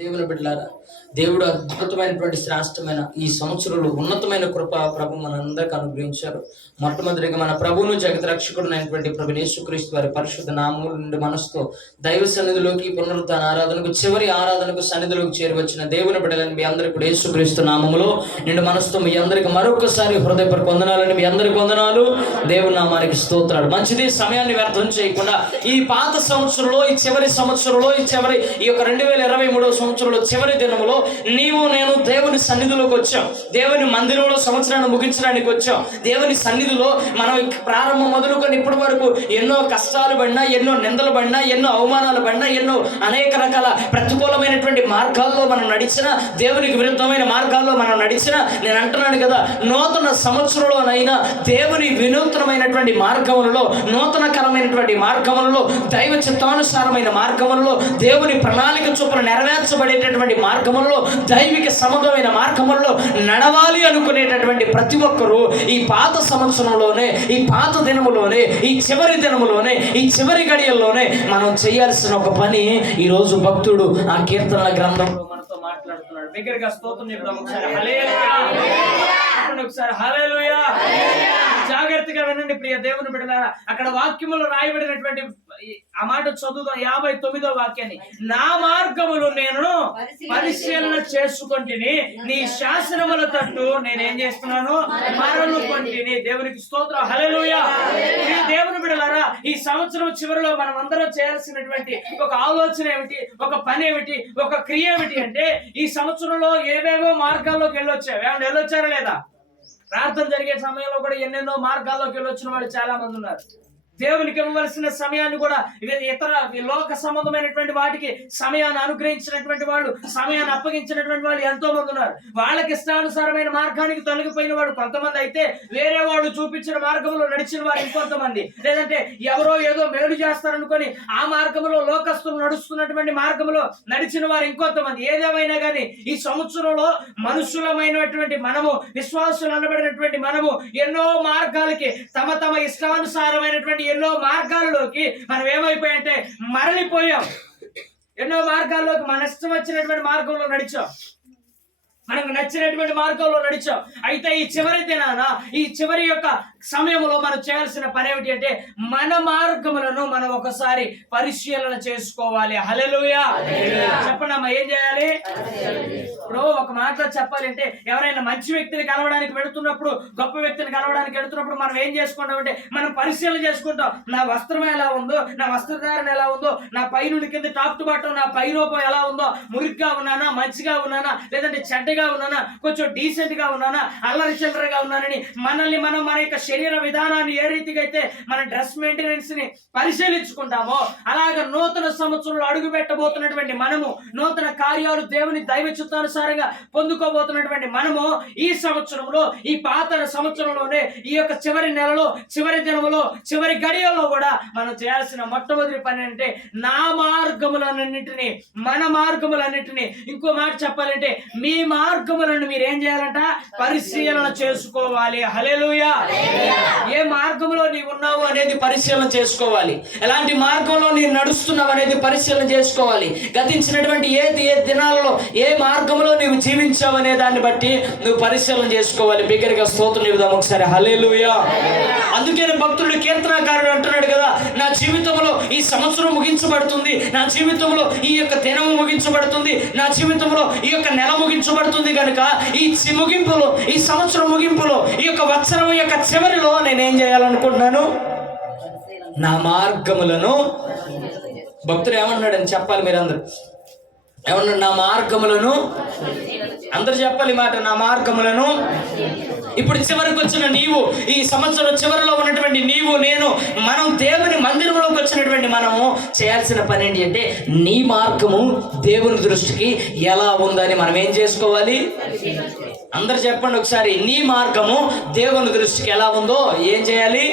దేవుని బిడ్డలారా, దేవుడు అద్భుతమైనటువంటి శ్రేష్టమైన ఈ సంవత్సరంలో ఉన్నతమైన కృప ప్రభు మనందరికి అనుగ్రహించారు. మొట్టమొదటిగా మన ప్రభువును జగత్ రక్షకుడునైనటువంటి ప్రభు యేసుక్రీస్తు వారి పరిశుద్ధ నామముల నుండి మనసుతో దైవ సన్నిధిలోకి పునరుత్థాన ఆరాధనకు చివరి ఆరాధనకు సన్నిధిలోకి చేరవచ్చిన దేవుని బిడ్డలని మీ అందరికీ కూడా యేసుక్రీస్తు నామములో నిండు మనసుతో మీ అందరికి మరొకసారి హృదయపూర్వక వందనాలని మీ అందరికి వందనాలు. దేవుని నామానికి స్తోత్రాలు. మంచిది, సమయాన్ని వ్యర్థం చేయకుండా ఈ పాత సంవత్సరంలో ఈ చివరి సంవత్సరంలో ఈ యొక్క 2023 సంవత్సరంలో చివరి దినములో నీవు నేను దేవుని సన్నిధిలోకి వచ్చాం. దేవుని మందిరంలో సంవత్సరాన్ని ముగించడానికి వచ్చాం. దేవుని సన్నిధిలో మనం ప్రారంభం మొదలుకొని ఇప్పటి వరకు ఎన్నో కష్టాలు పడినా, ఎన్నో నిందలు పడినా, ఎన్నో అవమానాలు పడినా, ఎన్నో అనేక రకాల ప్రతికూలమైనటువంటి మార్గాల్లో మనం నడిచిన, దేవునికి విరుద్ధమైన మార్గాల్లో మనం నడిచిన, నేను అంటున్నాను కదా, నూతన సంవత్సరంలోనైనా దేవుని వినూత్నమైనటువంటి మార్గములలో, నూతనకరమైనటువంటి మార్గములలో, దైవ చిత్తానుసారమైన మార్గములలో, దేవుని ప్రణాళిక చొప్పున నెరవేర్చబడేటటువంటి మార్గములలో, దైవిక సంబంధమైన మార్గములలో నడవాలి అనుకునేటటువంటి ప్రతి ఒక్కరూ ఈ పాత సంవత్సరంలోనే, ఈ పాత దినములోనే, ఈ చివరి దినములోనే, ఈ చివరి గడియల్లోనే మనం చేయాల్సిన ఒక పని ఈరోజు భక్తుడు ఆ కీర్తనల గ్రంథంలో మనతో మాట్లాడుతున్నాడు. దగ్గరగా స్తోత్రం చెప్తాం ఒకసారి. హల్లెలూయా. జాగ్రత్తగా వినండి ప్రియ దేవుని బిడ్డలారా. అక్కడ వాక్యములో రాయబడినటువంటి ఆ మాట చదువుతాం, 59వ వాక్యాన్ని. నా మార్గములు నేను పరిశీలన చేసుకుంటుని, నీ శాసనముల తట్టు నేనేం చేస్తున్నాను, మరలు కొంటిని. దేవునికి స్తోత్రం. హల్లెలూయా. దేవుని బిడ్డలారా, ఈ సంవత్సరం చివరిలో మనం అందరం చేయాల్సినటువంటి ఒక ఆలోచన ఏమిటి, ఒక పని ఏమిటి, ఒక క్రియ ఏమిటి అంటే, ఈ సంవత్సరంలో ఏవేవో మార్గాల్లోకి వెళ్ళొచ్చావు. ఏమన్నా వెళ్ళొచ్చారా లేదా? ప్రార్థన జరిగే సమయంలో కూడా ఎన్నెన్నో మార్గాల్లోకి వెళ్ళొచ్చిన వాళ్ళు చాలా మంది ఉన్నారు. దేవునికి ఇవ్వవలసిన సమయాన్ని కూడా ఇతర లోక సంబంధమైనటువంటి వాటికి సమయాన్ని అనుగ్రహించినటువంటి వాళ్ళు, సమయాన్ని అప్పగించినటువంటి వాళ్ళు ఎంతో మంది ఉన్నారు. వాళ్ళకి ఇష్టానుసారమైన మార్గానికి తొలగిపోయిన వాడు కొంతమంది అయితే, వేరే వాళ్ళు చూపించిన మార్గంలో నడిచిన వారు ఇంకొంతమంది, లేదంటే ఎవరో ఏదో మేలు చేస్తారనుకొని ఆ మార్గంలో లోకస్తులు నడుస్తున్నటువంటి మార్గంలో నడిచిన వారు ఇంకొంతమంది. ఏదేమైనా కానీ ఈ సంవత్సరంలో మనుషులమైనటువంటి మనము, విశ్వాసులు అనబడినటువంటి మనము ఎన్నో మార్గాలకి తమ ఇష్టానుసారమైనటువంటి ఎన్నో మార్గాల్లోకి మనం ఏమైపోయాయంటే మరలిపోయాం. ఎన్నో మార్గాల్లోకి మన ఇష్టం వచ్చినటువంటి మార్గంలో నడిచాం, మనకు నచ్చినటువంటి మార్గంలో నడిచాం. అయితే ఈ చివరి దినాన, ఈ చివరి యొక్క సమయంలో మనం చేయాల్సిన పని ఏమిటి అంటే, మన మార్గములను మనం ఒకసారి పరిశీలన చేసుకోవాలి. హల్లెలూయా. చెప్పండి అమ్మా, ఏం చేయాలి? ఇప్పుడు ఒక మాటలో చెప్పాలంటే, ఎవరైనా మంచి వ్యక్తిని కలవడానికి వెళుతున్నప్పుడు, గొప్ప వ్యక్తిని కలవడానికి వెళుతున్నప్పుడు మనం ఏం చేసుకుంటామంటే, మనం పరిశీలన చేసుకుంటాం. నా వస్త్రం ఎలా ఉందో, నా వస్త్రధారణ ఎలా ఉందో, నా పై నుండి కింద టాప్ టు బాటం నా పై రూపం ఎలా ఉందో, మురిగ్గా ఉన్నానా, మంచిగా ఉన్నానా, లేదంటే చెడ్డగా ఉన్నానా, కొంచెం డీసెంట్ గా ఉన్నానా, అల్లరి చిల్లరగా ఉన్నానని మనల్ని మనం, మన యొక్క శరీర విధానాన్ని ఏ రీతిగా అయితే మన డ్రెస్ మెయింటెనెన్స్ ని పరిశీలించుకుంటామో, అలాగే నూతన సంవత్సరంలో అడుగు పెట్టబోతున్నటువంటి మనము, నూతన కార్యాలు దేవుని దైవ చిత్తానుసారంగా పొందుకోబోతున్నటువంటి మనము, ఈ సంవత్సరంలో, ఈ పాత సంవత్సరంలోనే, ఈ యొక్క చివరి నెలలో, చివరి దినములో, చివరి గడియల్లో కూడా మనం చేయాల్సిన మొట్టమొదటి పని అంటే, నా మార్గములన్నింటినీ, మన మార్గములన్నింటినీ, ఇంకో మాట చెప్పాలంటే మీ మార్గములను మీరు ఏం చేయాలంట, పరిశీలన చేసుకోవాలి. హల్లెలూయా. ఏ మార్గంలో నీవు ఉన్నావు అనేది పరిశీలన చేసుకోవాలి. ఎలాంటి మార్గంలో నీవు నడుస్తున్నావు అనేది పరిశీలన చేసుకోవాలి. గతించినటువంటి ఏ దినాలలో ఏ మార్గంలో నీవు జీవించావు అనే దాన్ని బట్టి నువ్వు పరిశీలన చేసుకోవాలి. బిగ్గరగా స్తోత్రం చెబుదాం ఒకసారి. హల్లెలూయా. అందుకే భక్తుడు కీర్తనకారుడు అంటున్నాడు కదా, నా జీవితంలో ఈ సంవత్సరం ముగించబడుతుంది, నా జీవితంలో ఈ యొక్క దినము ముగించబడుతుంది, నా జీవితంలో ఈ యొక్క నెల ముగించబడుతుంది కనుక ఈ ముగింపులో, ఈ సంవత్సరం ముగింపులో, ఈ యొక్క వత్సరం యొక్క చివరిలో నేనేం చేయాలనుకుంటున్నాను, నా మార్గములను. భక్తుడు ఏమన్నాడని చెప్పాలి మీరందరూ. ఏమన్నాడు? నా మార్గములను. అందరు చెప్పాలి మాట, నా మార్గములను. ఇప్పుడు చివరికి వచ్చిన నీవు, ఈ సంవత్సరం చివరిలో ఉన్నటువంటి నీవు, నేను, మనం దేవుని మందిరంలోకి వచ్చినటువంటి మనము చేయాల్సిన పని ఏంటి అంటే, నీ మార్గము దేవుని దృష్టికి ఎలా ఉందని మనం ఏం చేసుకోవాలి? అందరు చెప్పండి ఒకసారి. నీ మార్గము దేవుని దృష్టికి ఎలా ఉందో ఏం చేయాలి?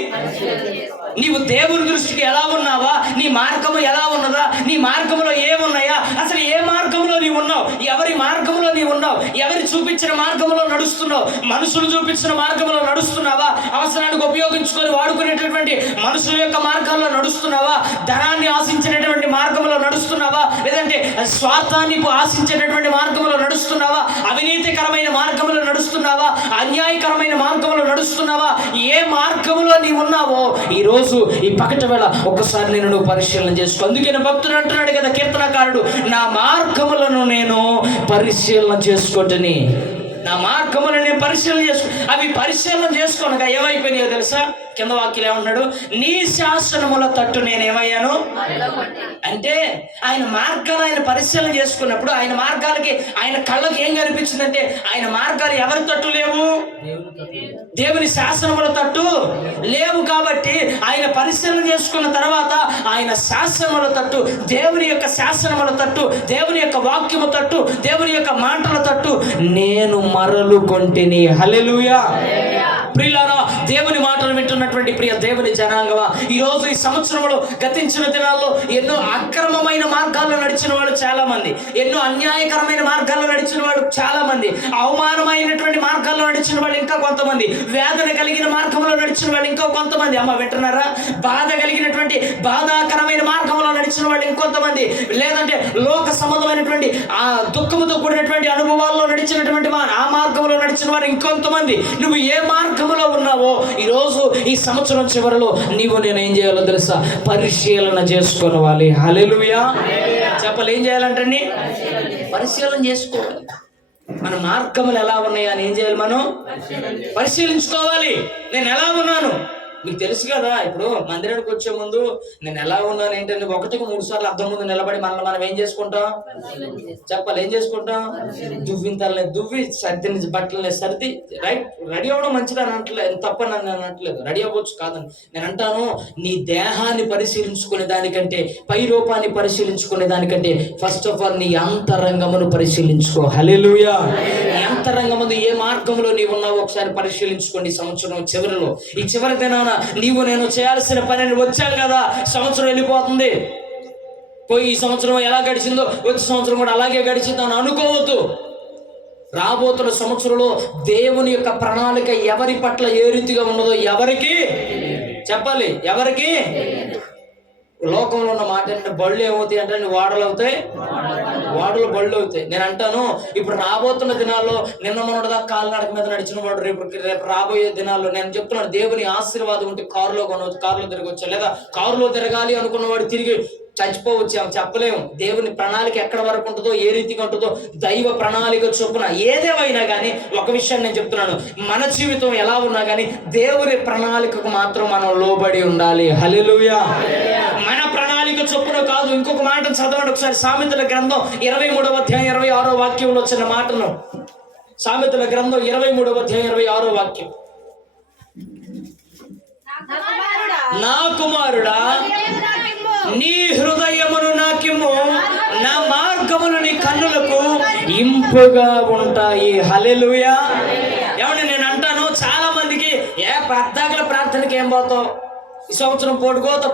నీవు దేవుని దృష్టికి ఎలా ఉన్నావా, నీ మార్గము ఎలా ఉన్నదా, నీ మార్గంలో ఏమున్నాయా, అసలు ఏ మార్గంలో నీవు ఉన్నావు, ఎవరి మార్గంలో నీవు ఉన్నావు ఉన్నావు? ఎవరు చూపించిన మార్గంలో నడుస్తున్నావు? మనుషులు చూపించిన మార్గంలో నడుస్తున్నావా? అవసరానికి ఉపయోగించుకొని వాడుకునేటటువంటి మనుషుల యొక్క మార్గాల్లో నడుస్తున్నావా? ధనాన్ని ఆశించినటువంటి మార్గంలో నడుస్తున్నావా? లేదంటే స్వార్థాన్ని ఆశించేటటువంటి మార్గంలో నడుస్తున్నావా? అవినీతికరమైన మార్గంలో నడుస్తున్నావా? అన్యాయకరమైన మార్గంలో నడుస్తున్నావా? ఏ మార్గంలో నీవు ఉన్నావో ఈరోజు ఈ పగటి వేళ ఒక్కసారి నేను నువ్వు పరిశీలన చేసుకో. అందుకే భక్తుడు అంటున్నాడు కదా, కీర్తనకారుడు, నా మార్గములను నేను పరిశీలన చేసుకుంటుని. నా మార్గములను నేను పరిశీలన చేసుకో. అవి పరిశీలన చేసుకోనగా ఏమైపోయినాయో తెలుసా? కింద వాక్యం ఏమన్నాడు? నీ శాసనముల తట్టు నేనేమయ్యాను అంటే ఆయన మార్గాలు ఆయన పరిశీలన చేసుకున్నప్పుడు ఆయన మార్గాలకి ఆయన కళ్ళకి ఏం కనిపించిందంటే ఆయన మార్గాలు ఎవరి తట్టు లేవు? దేవుని శాసనముల తట్టు లేవు. కాబట్టి ఆయన పరిశీలన చేసుకున్న తర్వాత ఆయన శాసనముల తట్టు, దేవుని యొక్క శాసనముల తట్టు, దేవుని యొక్క వాక్యము తట్టు, దేవుని యొక్క మాటల తట్టు నేను మరలు కొంటిని. హల్లెలూయా. ప్రియులారా, దేవుని మాటలు వింటున్నటువంటి ప్రియ దేవుని జనాంగమా, ఈరోజు ఈ సంవత్సరంలో గతించిన దినాల్లో ఎన్నో అక్రమమైన మార్గాల్లో నడిచిన వాళ్ళు చాలా మంది, ఎన్నో అన్యాయకరమైన మార్గాల్లో నడిచిన వాళ్ళు చాలా మంది, అవమానమైనటువంటి మార్గాల్లో నడిచిన వాళ్ళు ఇంకా కొంతమంది, వేదన కలిగిన మార్గంలో నడిచిన వాళ్ళు ఇంకా కొంతమంది. అమ్మ వింటున్నారా? బాధ కలిగినటువంటి బాధాకరమైన మార్గంలో నడిచిన వాళ్ళు ఇంకొంతమంది, లేదంటే లోక సంబంధమైనటువంటి ఆ దుఃఖముతో కూడినటువంటి అనుభవాల్లో నడిచినటువంటి ఆ మార్గంలో నడిచిన వారు ఇంకొంతమంది. నువ్వు ఏ మార్గంలో ఉన్నావో ఈరోజు ఈ సంవత్సరం చివరిలో నీవు నేను ఏం చేయాలో తెలుసా? పరిశీలన చేసుకోవాలి. హల్లెలూయా. చెప్పాలి, ఏం చేయాలంటే పరిశీలన చేసుకోవాలి. మన మార్గములు ఎలా ఉన్నాయా అని ఏం చేయాలి? మనం పరిశీలించుకోవాలి. నేను ఎలా ఉన్నాను? మీకు తెలుసు కదా, ఇప్పుడు మందిరానికి వచ్చే ముందు నేను ఎలా ఉన్నాను ఏంటంటే 1-3 సార్లు అద్దం ముందు నిలబడి మనం ఏం చేసుకుంటాం? చెప్పాలి, ఏం చేసుకుంటాం? దువ్వింతల్ని దువ్వి, సర్దిని బట్టలని సర్ది, రైట్, రెడీ అవ్వడం మంచిది అని అనట్లేదు, తప్పని నన్ను అనట్లేదు, రెడీ అవ్వచ్చు కాదని నేను అంటాను. నీ దేహాన్ని పరిశీలించుకునే దానికంటే, పై రూపాన్ని పరిశీలించుకునే దానికంటే ఫస్ట్ ఆఫ్ ఆల్ నీ అంతరంగమును పరిశీలించుకో. హల్లెలూయా. నీ అంతరంగమును ఏ మార్గంలో నీవు ఉన్నావో ఒకసారి పరిశీలించుకోండి. ఈ సంవత్సరం చివరిలో, ఈ చివరి దినాన నీవు నేను చేయాల్సిన పని వచ్చాను కదా, సంవత్సరం వెళ్ళిపోతుంది, పోయి ఈ సంవత్సరం ఎలా గడిచిందో వచ్చే సంవత్సరం కూడా అలాగే గడిచిందని అనుకోవద్దు. రాబోతున్న సంవత్సరంలో దేవుని యొక్క ప్రణాళిక ఎవరి పట్ల ఏ రీతిగా ఉన్నదో ఎవరికి చెప్పాలి, ఎవరికి. లోకంలో ఉన్న మాట ఏంటంటే బళ్ళు ఏమవుతాయి అంటే వాడలు అవుతాయి, వాడలు బళ్ళు అవుతాయి. నేను అంటాను, ఇప్పుడు రాబోతున్న దినాల్లో నిన్న మొన్నటిదాకా కాలినడక మీద నడిచిన వాడు రేపు రాబోయే దినాల్లో నేను చెప్తున్నాను, దేవుని ఆశీర్వాదం ఉంటే కారులో కొనవచ్చు, కారులో తిరగవచ్చు, లేదా కారులో తిరగాలి అనుకున్నవాడు తిరిగి చచ్చిపోవచ్చు, చెప్పలేము. దేవుని ప్రణాళిక ఎక్కడ వరకు ఉంటుందో, ఏ రీతిగా ఉంటుందో, దైవ ప్రణాళిక చొప్పున ఏదేమైనా కానీ ఒక విషయాన్ని నేను చెప్తున్నాను, మన జీవితం ఎలా ఉన్నా కానీ దేవుని ప్రణాళికకు మాత్రం మనం లోబడి ఉండాలి. హల్లెలూయా. మన ప్రణాళిక చొప్పున కాదు. ఇంకొక మాట చదవండి ఒకసారి, సామెతల గ్రంథం 23వ అధ్యాయం 26వ వాక్యంలో వచ్చిన మాటను. సామెతల గ్రంథం 23వ అధ్యాయం 26వ వాక్యం. నా కుమారుడా, నీ హృదయమును నాకిమ్ము, నా మార్గములు నీ కన్నులకు ఇంపుగా ఉంటాయి. హల్లెలూయా. ఏమండి, నేను అంటాను చాలా మందికి, అర్ధాకల ప్రార్థనకి ఏం పోతావు? ఈ సంవత్సరం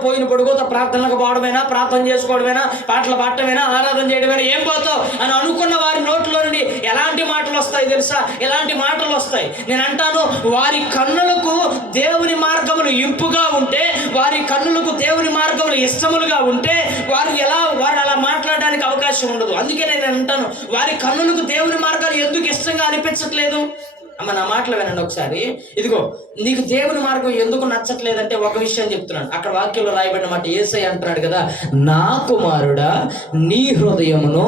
పోయిన పొడుగోత ప్రార్థనలకు పోవడమేనా, ప్రార్థన చేసుకోవడమేనా, పాటలు పాడటమేనా, ఆరాధన చేయడమేనా, ఏం పోతావు అని అనుకున్న వారి నోట్లో నుండి ఎలాంటి మాటలు వస్తాయి తెలుసా? ఎలాంటి మాటలు వస్తాయి? నేను అంటాను, వారి కన్నులకు దేవుని మార్గములు ఇంపుగా ఉంటే, వారి కన్నులకు దేవుని మార్గములు ఇష్టములుగా ఉంటే వారు అలా మాట్లాడడానికి అవకాశం ఉండదు. అందుకే నేను అంటాను, వారి కన్నులకు దేవుని మార్గాలు ఎందుకు ఇష్టంగా అనిపించట్లేదు? అమ్మ, నా మాటలు వినండి ఒకసారి. ఇదిగో, నీకు దేవుని మార్గం ఎందుకు నచ్చట్లేదంటే ఒక విషయం చెప్తున్నాను. అక్కడ వాక్యంలో రాయబడిన మాట, యేసయ్య అంటున్నాడు కదా, నా కుమారుడా నీ హృదయమును.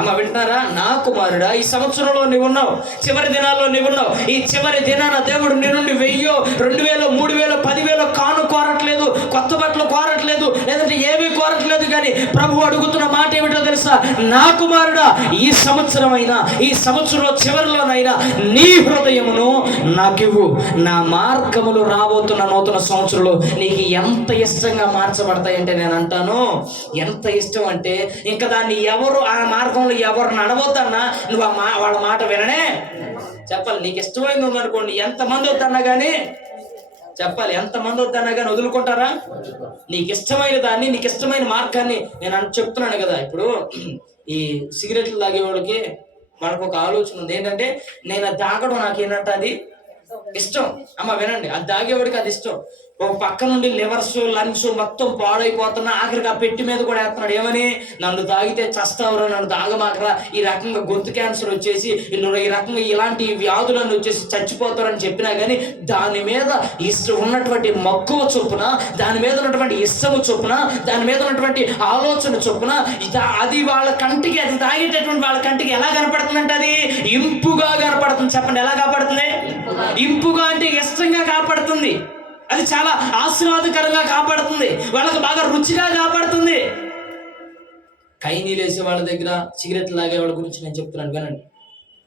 అమ్మ వింటున్నారా? నా కుమారుడా, ఈ సంవత్సరంలో నీవు ఉన్నావు, చివరి దినాల్లో నీవు ఉన్నావు. ఈ చివరి దినాన దేవుడు నీ నుండి 1000, 2000, 3000, 10,000 కాను కోరట్లేదు, కొత్త బట్టలు కోరట్లేదు, లేదంటే ఏమీ కోరట్లేదు. కానీ ప్రభు అడుగుతున్న మాట ఏమిటో తెలుసా? నా కుమారుడా, ఈ సంవత్సరమైనా, ఈ సంవత్సరంలో చివరిలోనైనా నీ హృదయమును నాకివ్వు. నా మార్గములు రాబోతున్న నూతన సంవత్సరంలో నీకు ఎంత ఇష్టంగా మార్చబడతాయంటే, నేను అంటాను ఎంత ఇష్టం అంటే ఇంకా దాన్ని ఆ మార్గంలో ఎవరు నడవద్దన్నా నువ్వు వాళ్ళ మాట విననే. చెప్పాలి, నీకు ఇష్టమైంది ఉందనుకోండి, ఎంతమంది వద్దన్నా కానీ చెప్పాలి, ఎంతమంది వద్దన్నా కానీ వదులుకుంటారా? నీకు ఇష్టమైన దాన్ని, నీకు ఇష్టమైన మార్గాన్ని నేను చెప్తున్నాను కదా. ఇప్పుడు ఈ సిగరెట్లు తాగే వాళ్ళకి మనకు ఒక ఆలోచన ఉంది ఏంటంటే, నేను అది దాగడం నాకేంటంటే అది ఇష్టం. అమ్మ వినండి, అది దాగేవాడికి అది ఇష్టం. ఒక పక్క నుండి లివర్స్ లంగ్స్ మొత్తం పాడైపోతున్నా ఆఖరికి ఆ పెట్టి మీద కూడా వేస్తున్నాడు. ఏమని? నన్ను తాగితే చస్తావురా, నన్ను తాగమాకరా, ఈ రకంగా గొంతు క్యాన్సర్ వచ్చేసి ఈ రకంగా ఇలాంటి వ్యాధులను వచ్చేసి చచ్చిపోతారని చెప్పినా కానీ దాని మీద ఇష్టం ఉన్నటువంటి మక్కువ చొప్పున, దాని మీద ఉన్నటువంటి ఇష్టము చొప్పున, దాని మీద ఉన్నటువంటి ఆలోచన చొప్పున అది వాళ్ళ కంటికి, అది తాగేటటువంటి వాళ్ళ కంటికి ఎలా కనపడుతుందంటే అది ఇంపుగా కనపడుతుంది. చెప్పండి, ఎలా కనపడుతుంది? ఇంపుగా అంటే ఇష్టంగా కాపాడుతుంది. అది చాలా ఆశీర్వాదకరంగా కాపాడుతుంది. వాళ్ళకు బాగా రుచిగా కాపాడుతుంది. కైనీలేసే వాళ్ళ దగ్గర, సిగరెట్లు తాగే వాళ్ళ గురించి నేను చెప్తున్నాను వినండి.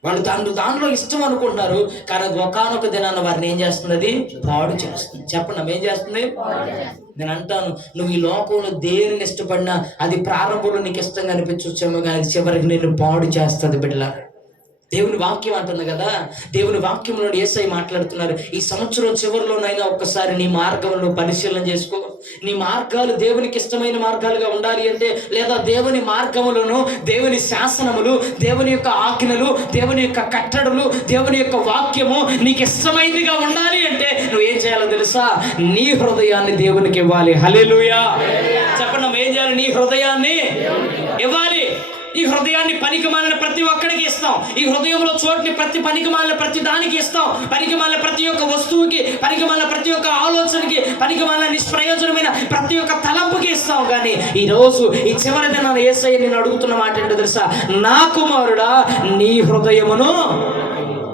వాళ్ళు దాంట్లో ఇష్టం అనుకుంటున్నారు, కానీ అది ఒకానొక దినాన్ని వారిని ఏం చేస్తుంది? అది పాడు చేస్తుంది. చెప్పండి, ఏం చేస్తుంది? నేను అంటాను, నువ్వు ఈ లోకంలో దేనిని ఇష్టపడినా అది ప్రారంభంలో నీకు ఇష్టంగా అనిపించొచ్చేమో, కానీ చివరికి నిన్ను పాడు చేస్తుంది బిడ్డలా. దేవుని వాక్యం అంటుంది కదా, దేవుని వాక్యంలో యేసయ్య మాట్లాడుతున్నారు, ఈ సంవత్సరం చివరిలోనైనా ఒక్కసారి నీ మార్గంలో పరిశీలన చేసుకో. నీ మార్గాలు దేవునికి ఇష్టమైన మార్గాలుగా ఉండాలి అంటే, లేదా దేవుని మార్గములను, దేవుని శాసనములు, దేవుని యొక్క ఆజ్ఞలు, దేవుని యొక్క కట్టడలు, దేవుని యొక్క వాక్యము నీకు ఇష్టమైనదిగా ఉండాలి అంటే నువ్వేం చేయాలో తెలుసా? నీ హృదయాన్ని దేవునికి ఇవ్వాలి. హల్లెలూయా చెప్పండి, నువ్వు ఏం చేయాలి? నీ హృదయాన్ని ఇవ్వాలి. ఈ హృదయాన్ని పనికిమాలిన ప్రతి ఒక్కడికి ఇస్తాం. ఈ హృదయంలో చోటుని పనికిమాలిన ప్రతి దానికి ఇస్తాం. పనికిమాలిన ప్రతి ఒక్క వస్తువుకి, పనికిమాలిన ప్రతి ఒక్క ఆలోచనకి, పనికిమాలిన నిష్ప్రయోజనమైన ప్రతి ఒక్క తలంపుకి ఇస్తాం. కానీ ఈరోజు ఈ చివరి దినాన యేసయ్య నేను అడుగుతున్న మాట ఏంటో తెలుసా? నా కుమారుడా, నీ హృదయమును,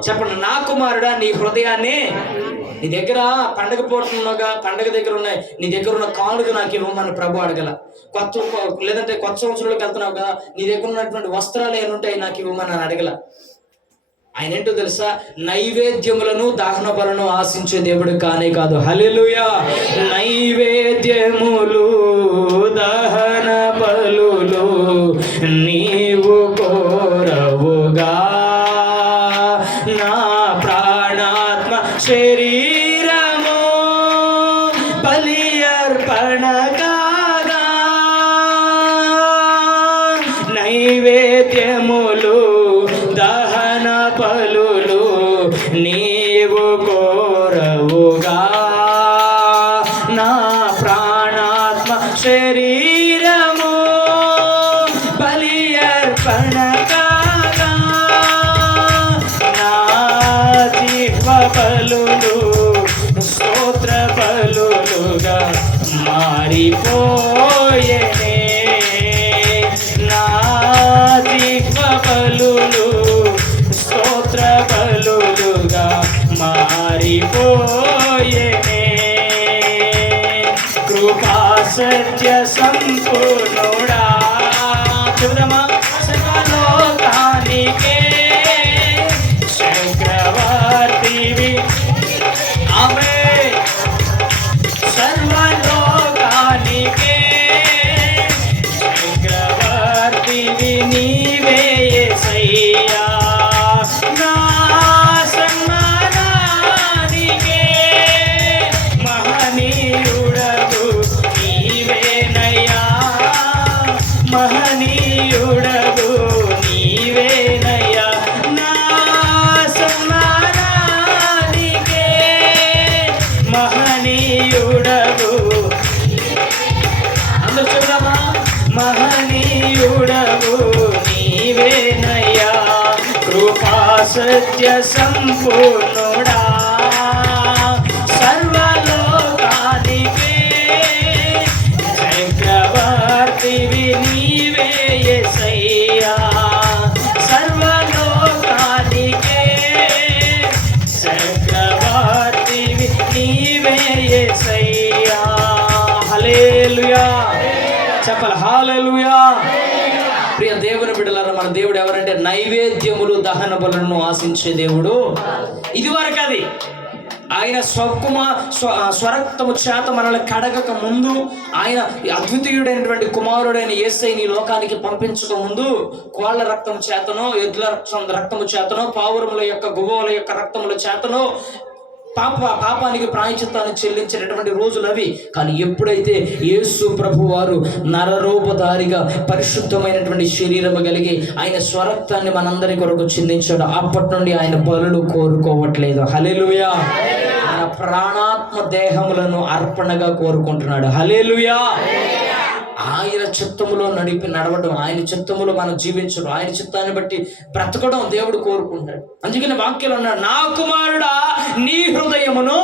చెప్పండి, నా కుమారుడా, నీ హృదయాన్ని. నీ దగ్గర పండగ పోటుగా, పండగ దగ్గర ఉన్నాయి, నీ దగ్గర ఉన్న కానుక నాకు ఇవ్వమని ప్రభు అడగల. లేదంటే కొత్త సంవత్సరంలోకి వెళ్తున్నావు కదా, నీ దగ్గర ఉన్నటువంటి వస్త్రాలు ఏముంటాయి నాకు ఇవ్వమని అని అడగల. ఆయన ఏంటో తెలుసా? నైవేద్యములను, దహన బలులను ఆశించే దేవుడు కానే కాదు. హల్లెలూయా. నైవేద్యములు, దహన బలులు నీవు కోరవుగా, నా ప్రాణాత్మ శరీరము బలి అర్పణ కాగా, నైవేద్యములు, దహన బలులు నీవు కోరవుగా, నా ప్రాణాత్మ శరీరము బలి అర్పణ కాగా, నా జీవ బలులు స్తోత్ర బలులుగా మారిపోయేనే, నా జీవ బలులు స్తోత్ర బలులుగా మారిపోయేనే. కృపా సత్య సంపూర్ణుడా, చూడమా, సర్వలోకానికే చక్రవర్తివి. ఆమె సర్వలోకానికే చక్రవర్తివి నీవే యేసయ్యా, నా సన్మానానికే మహనీయుడవు నీవేనయ్యా, మహనీయుడవు నీవేనయ్యా, నా సన్మానానికే మహనీయుడవు. అందరూ చూడమా, మహనీయుడవు నీవేనయ్యా, కృపా సత్య సంపూర్ణుడా, సర్వలోకానికే చక్రవర్తివి నీవే యేసయ్యా, సర్వలోకానికే చక్రవర్తివి నీవే యేసయ్యా. హల్లెలూయా చెప్పాలి, హల్లెలూయా. ప్రియ దేవుని బిడ్డలారా, మన దేవుడు ఎవరంటే నైవేద్యములు, దహన బలులను ఆశించే దేవుడు. ఇది వరకు అది ఆయన స్వరక్తము చేత మనల్ని కడగక ముందు, ఆయన అద్వితీయుడైనటువంటి కుమారుడైన యేసయ్యని లోకానికి పంపించక ముందు కోళ్ల రక్తం చేతనో, ఎద్దుల రక్తము చేతనో, పావురముల యొక్క, గువ్వల యొక్క రక్తముల చేతనో పాపానికి ప్రాయశ్చిత్తాన్ని చెల్లించినటువంటి రోజులు అవి. కానీ ఎప్పుడైతే యేసు ప్రభు వారు నరరూపధారిగా పరిశుద్ధమైనటువంటి శరీరము కలిగి ఆయన స్వరక్తాన్ని మనందరి కొరకు చిందించాడు, అప్పటి నుండి ఆయన బలులు కోరుకోవట్లేదు. హల్లెలూయా. ఆయన ప్రాణాత్మ దేహములను అర్పణగా కోరుకుంటున్నాడు. హల్లెలూయా. ఆయన చిత్తములో నడవడం, ఆయన చిత్తములో మనం జీవించడం, ఆయన చిత్తాన్ని బట్టి బ్రతకడం దేవుడు కోరుకుంటాడు. అందుకని వాక్యాలు అన్నాడు, నా కుమారుడా నీ హృదయమును.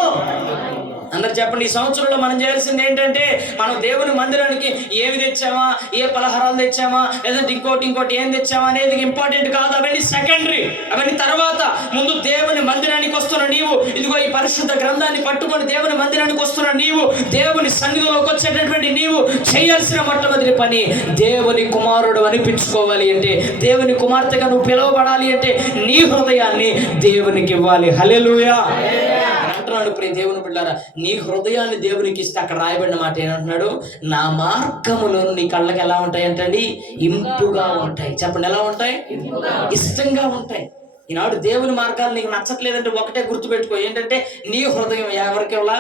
అందరు చెప్పండి, ఈ సంవత్సరంలో మనం చేయాల్సింది ఏంటంటే, మనం దేవుని మందిరానికి ఏమి తెచ్చామా, ఏ పలహారాలు తెచ్చామా, లేదంటే ఇంకోటి ఏం తెచ్చామా అనేది ఇంపార్టెంట్ కాదు. అవన్నీ సెకండరీ, అవన్నీ తర్వాత. ముందు దేవుని మందిరానికి వస్తున్న నీవు, ఇదిగో ఈ పరిశుద్ధ గ్రంథాన్ని పట్టుకొని దేవుని మందిరానికి వస్తున్న నీవు, దేవుని సన్నిధిలోకి వచ్చేటటువంటి నీవు చేయాల్సిన మొట్టమొదటి పని, దేవుని కుమారుడు అనిపించుకోవాలి అంటే, దేవుని కుమార్తెగా నువ్వు పిలువబడాలి అంటే నీ హృదయాన్ని దేవునికి ఇవ్వాలి. హల్లెలూయా అంటున్నాడు. ప్రియ దేవుని బిడ్డలారా, నీ హృదయాన్ని దేవునికి ఇస్తే అక్కడ రాయబడిన మాట ఏమంటున్నాడు, నా మార్గములు నీ కళ్ళకి ఎలా ఉంటాయి అంటండి, ఇంపుగా ఉంటాయి. చెప్పండి, ఎలా ఉంటాయి? ఇష్టంగా ఉంటాయి. ఈనాడు దేవుని మార్గాలు నీకు నచ్చట్లేదంటే ఒకటే గుర్తుపెట్టుకో, ఏంటంటే నీ హృదయం ఎవరికి ఎవలా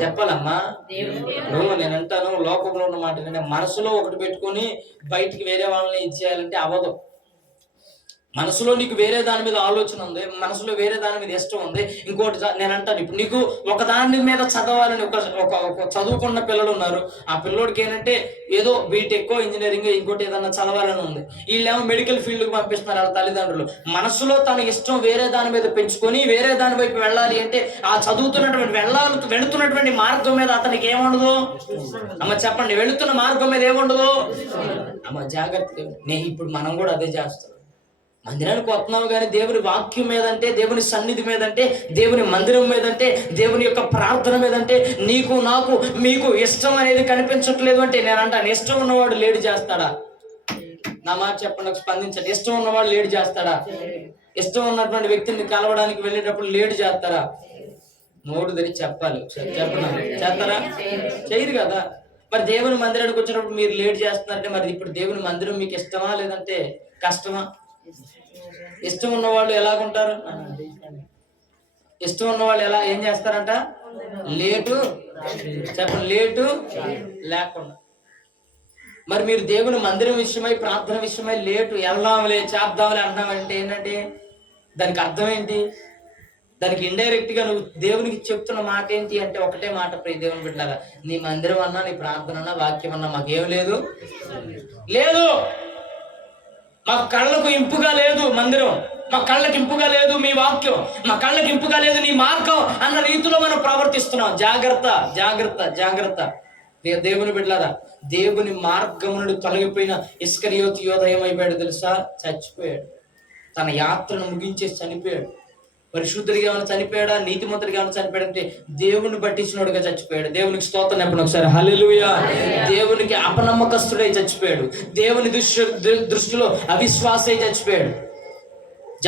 చెప్పాలమ్మా. నేను అంటాను, లోకంలో ఉన్న మాట ఏంటంటే, మనసులో ఒకటి పెట్టుకొని బయటికి వేరే వాళ్ళని ఇచ్చేయాలంటే అవ్వదు. మనసులో నీకు వేరే దాని మీద ఆలోచన ఉంది, మనసులో వేరే దాని మీద ఇష్టం ఉంది. ఇంకోటి నేను అంటాను, ఇప్పుడు నీకు ఒక దాని మీద చదవాలని ఒక చదువుకున్న పిల్లలు ఉన్నారు. ఆ పిల్లోడికి ఏంటంటే ఏదో బీటెక్ ఇంజనీరింగ్ ఇంకోటి ఏదన్నా చదవాలని ఉంది. వీళ్ళేమో మెడికల్ ఫీల్డ్కి పంపిస్తున్నారు వాళ్ళ తల్లిదండ్రులు. మనసులో తన ఇష్టం వేరే దాని మీద పెంచుకొని వేరే దాని వైపు వెళ్ళాలి అంటే, ఆ చదువుతున్నటువంటి వెళుతున్నటువంటి మార్గం మీద అతనికి ఏముండదు అమ్మ. చెప్పండి, వెళుతున్న మార్గం మీద ఏముండదు అమ్మ. జాగ్రత్తగా. ఇప్పుడు మనం కూడా అదే చేస్తాం. మందిరానికి వస్తున్నావు కానీ దేవుని వాక్యం మీదంటే, దేవుని సన్నిధి మీదంటే, దేవుని మందిరం మీదంటే, దేవుని యొక్క ప్రార్థన మీదంటే నీకు నాకు మీకు ఇష్టం అనేది కనిపించట్లేదు అంటే, నేను అంటాను, ఇష్టం ఉన్నవాడు లేట్ చేస్తాడా? నా మాట చెప్పండి, స్పందించండి. ఇష్టం ఉన్నవాడు లేట్ చేస్తాడా? ఇష్టం ఉన్నటువంటి వ్యక్తిని కలవడానికి వెళ్ళేటప్పుడు లేట్ చేస్తారా? నోటు తెరిచి చెప్పాలి. చెప్పండి, చేస్తారా? చేయరు కదా. మరి దేవుని మందిరానికి వచ్చినప్పుడు మీరు లేట్ చేస్తున్నారంటే, మరి ఇప్పుడు దేవుని మందిరం మీకు ఇష్టమా లేదంటే కష్టమా? ఇష్టం ఉన్నవాళ్ళు ఎలాగుంటారు? ఇష్టం ఉన్నవాళ్ళు ఏం చేస్తారంట? లేటు. చెప్పండి, లేటు లేకుండా. మరి మీరు దేవుని మందిరం విషయమై, ప్రార్థన విషయమై లేటు వెళ్దాంలే చేద్దాంలే అంటున్నామంటే ఏంటంటే దానికి అర్థం ఏంటి? దానికి ఇండైరెక్ట్ గా నువ్వు దేవునికి చెప్తున్న మాట ఏంటి అంటే ఒకటే మాట, ప్రియ దేవుని బిడ్డలారా, నీ మందిరం అన్నా, నీ ప్రార్థన అన్నా, వాక్యం అన్నా మాకేం లేదు. మా కళ్ళకు ఇంపుగా లేదు మందిరం, మా కళ్ళకి ఇంపుగా లేదు మీ వాక్యం, మా కళ్ళకి ఇంపుగా లేదు నీ మార్గం అన్న రీతిలో మనం ప్రవర్తిస్తున్నాం. జాగ్రత్త, జాగ్రత్త, జాగ్రత్త. దేవుని బిడ్డలారా, దేవుని మార్గం నుండి తొలగిపోయిన ఇస్కరియోతు యోధ ఏమైపోయాడు తెలుసా? చచ్చిపోయాడు. తన యాత్రను ముగించేసి చనిపోయాడు. పరిశుద్ధుడిగా ఏమైనా చనిపోయాడా? నీతిమంతుడిగా ఏమైనా చనిపోయాడంటే దేవుని పట్టించినోడుగా చచ్చిపోయాడు. దేవునికి స్తోత్రం చెప్పండి ఒకసారి, హల్లెలూయా. దేవునికి అపనమ్మకస్తుడై చచ్చిపోయాడు. దేవుని దృష్టిలో అవిశ్వాసై చచ్చిపోయాడు.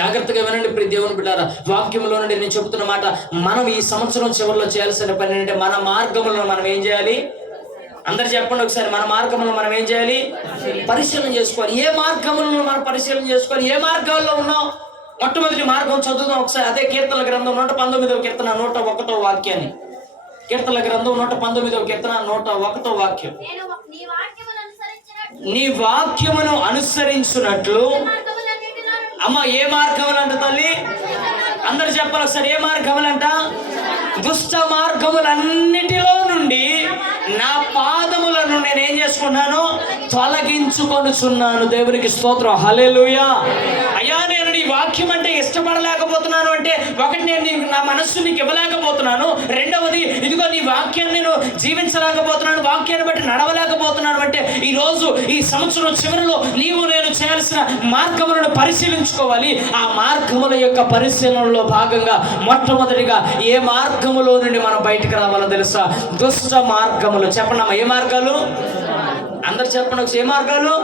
జాగ్రత్తగా వినండి ప్రియ దేవుని బిడ్డలారా, వాక్యంలో నుండి నేను చెబుతున్న మాట, మనం ఈ సంవత్సరం చివరిలో చేయాల్సిన పని ఏంటంటే, మన మార్గంలో మనం ఏం చేయాలి? అందరు చెప్పండి ఒకసారి, మన మార్గంలో మనం ఏం చేయాలి? పరిశీలన చేసుకోవాలి. ఏ మార్గంలో మనం పరిశీలన చేసుకోవాలి? ఏ మార్గాల్లో ఉన్నాం? మొట్టమొదటి మార్గం చదువుదాం ఒకసారి. అదే కీర్తనల గ్రంథం 119వ కీర్తన 101వ వాక్యాన్ని. కీర్తనల గ్రంథం 119వ కీర్తన 101వ వాక్యం. నీ వాక్యమును అనుసరించున్నట్లు. అమ్మ, ఏ మార్గములంట తల్లి? అందరు చెప్పాలి ఒకసారి, ఏ మార్గములంట? దుష్ట మార్గములన్నిటిలో నుండి నా పాదములను నేనేం చేసుకున్నాను? తొలగించుకొనుచున్నాను. దేవునికి స్తోత్రం, హల్లెలూయా. అయ్యా, నేను నీ వాక్యం అంటే ఇష్టపడలేకపోతున్నాను అంటే, ఒకటి నేను నా మనస్సు నీకు ఇవ్వలేకపోతున్నాను, రెండవది ఇదిగో నీ వాక్యాన్ని నేను జీవించలేకపోతున్నాను, వాక్యాన్ని బట్టి నడవలేకపోతున్నాను అంటే, ఈరోజు ఈ సంవత్సరం చివరిలో నీవు నేను చేయాల్సిన మార్గములను పరిశీలించుకోవాలి. ఆ మార్గముల యొక్క పరిశీలనలో భాగంగా మొట్టమొదటిగా ఏ మార్గములో నుండి మనం బయటకు రావాలో తెలుసా? దుష్ట మార్గములు. చెప్పండి అమ్మా, ఏ మార్గాలు? అందరు చెప్పండి ఒకసారి, ఏ మార్గాలు?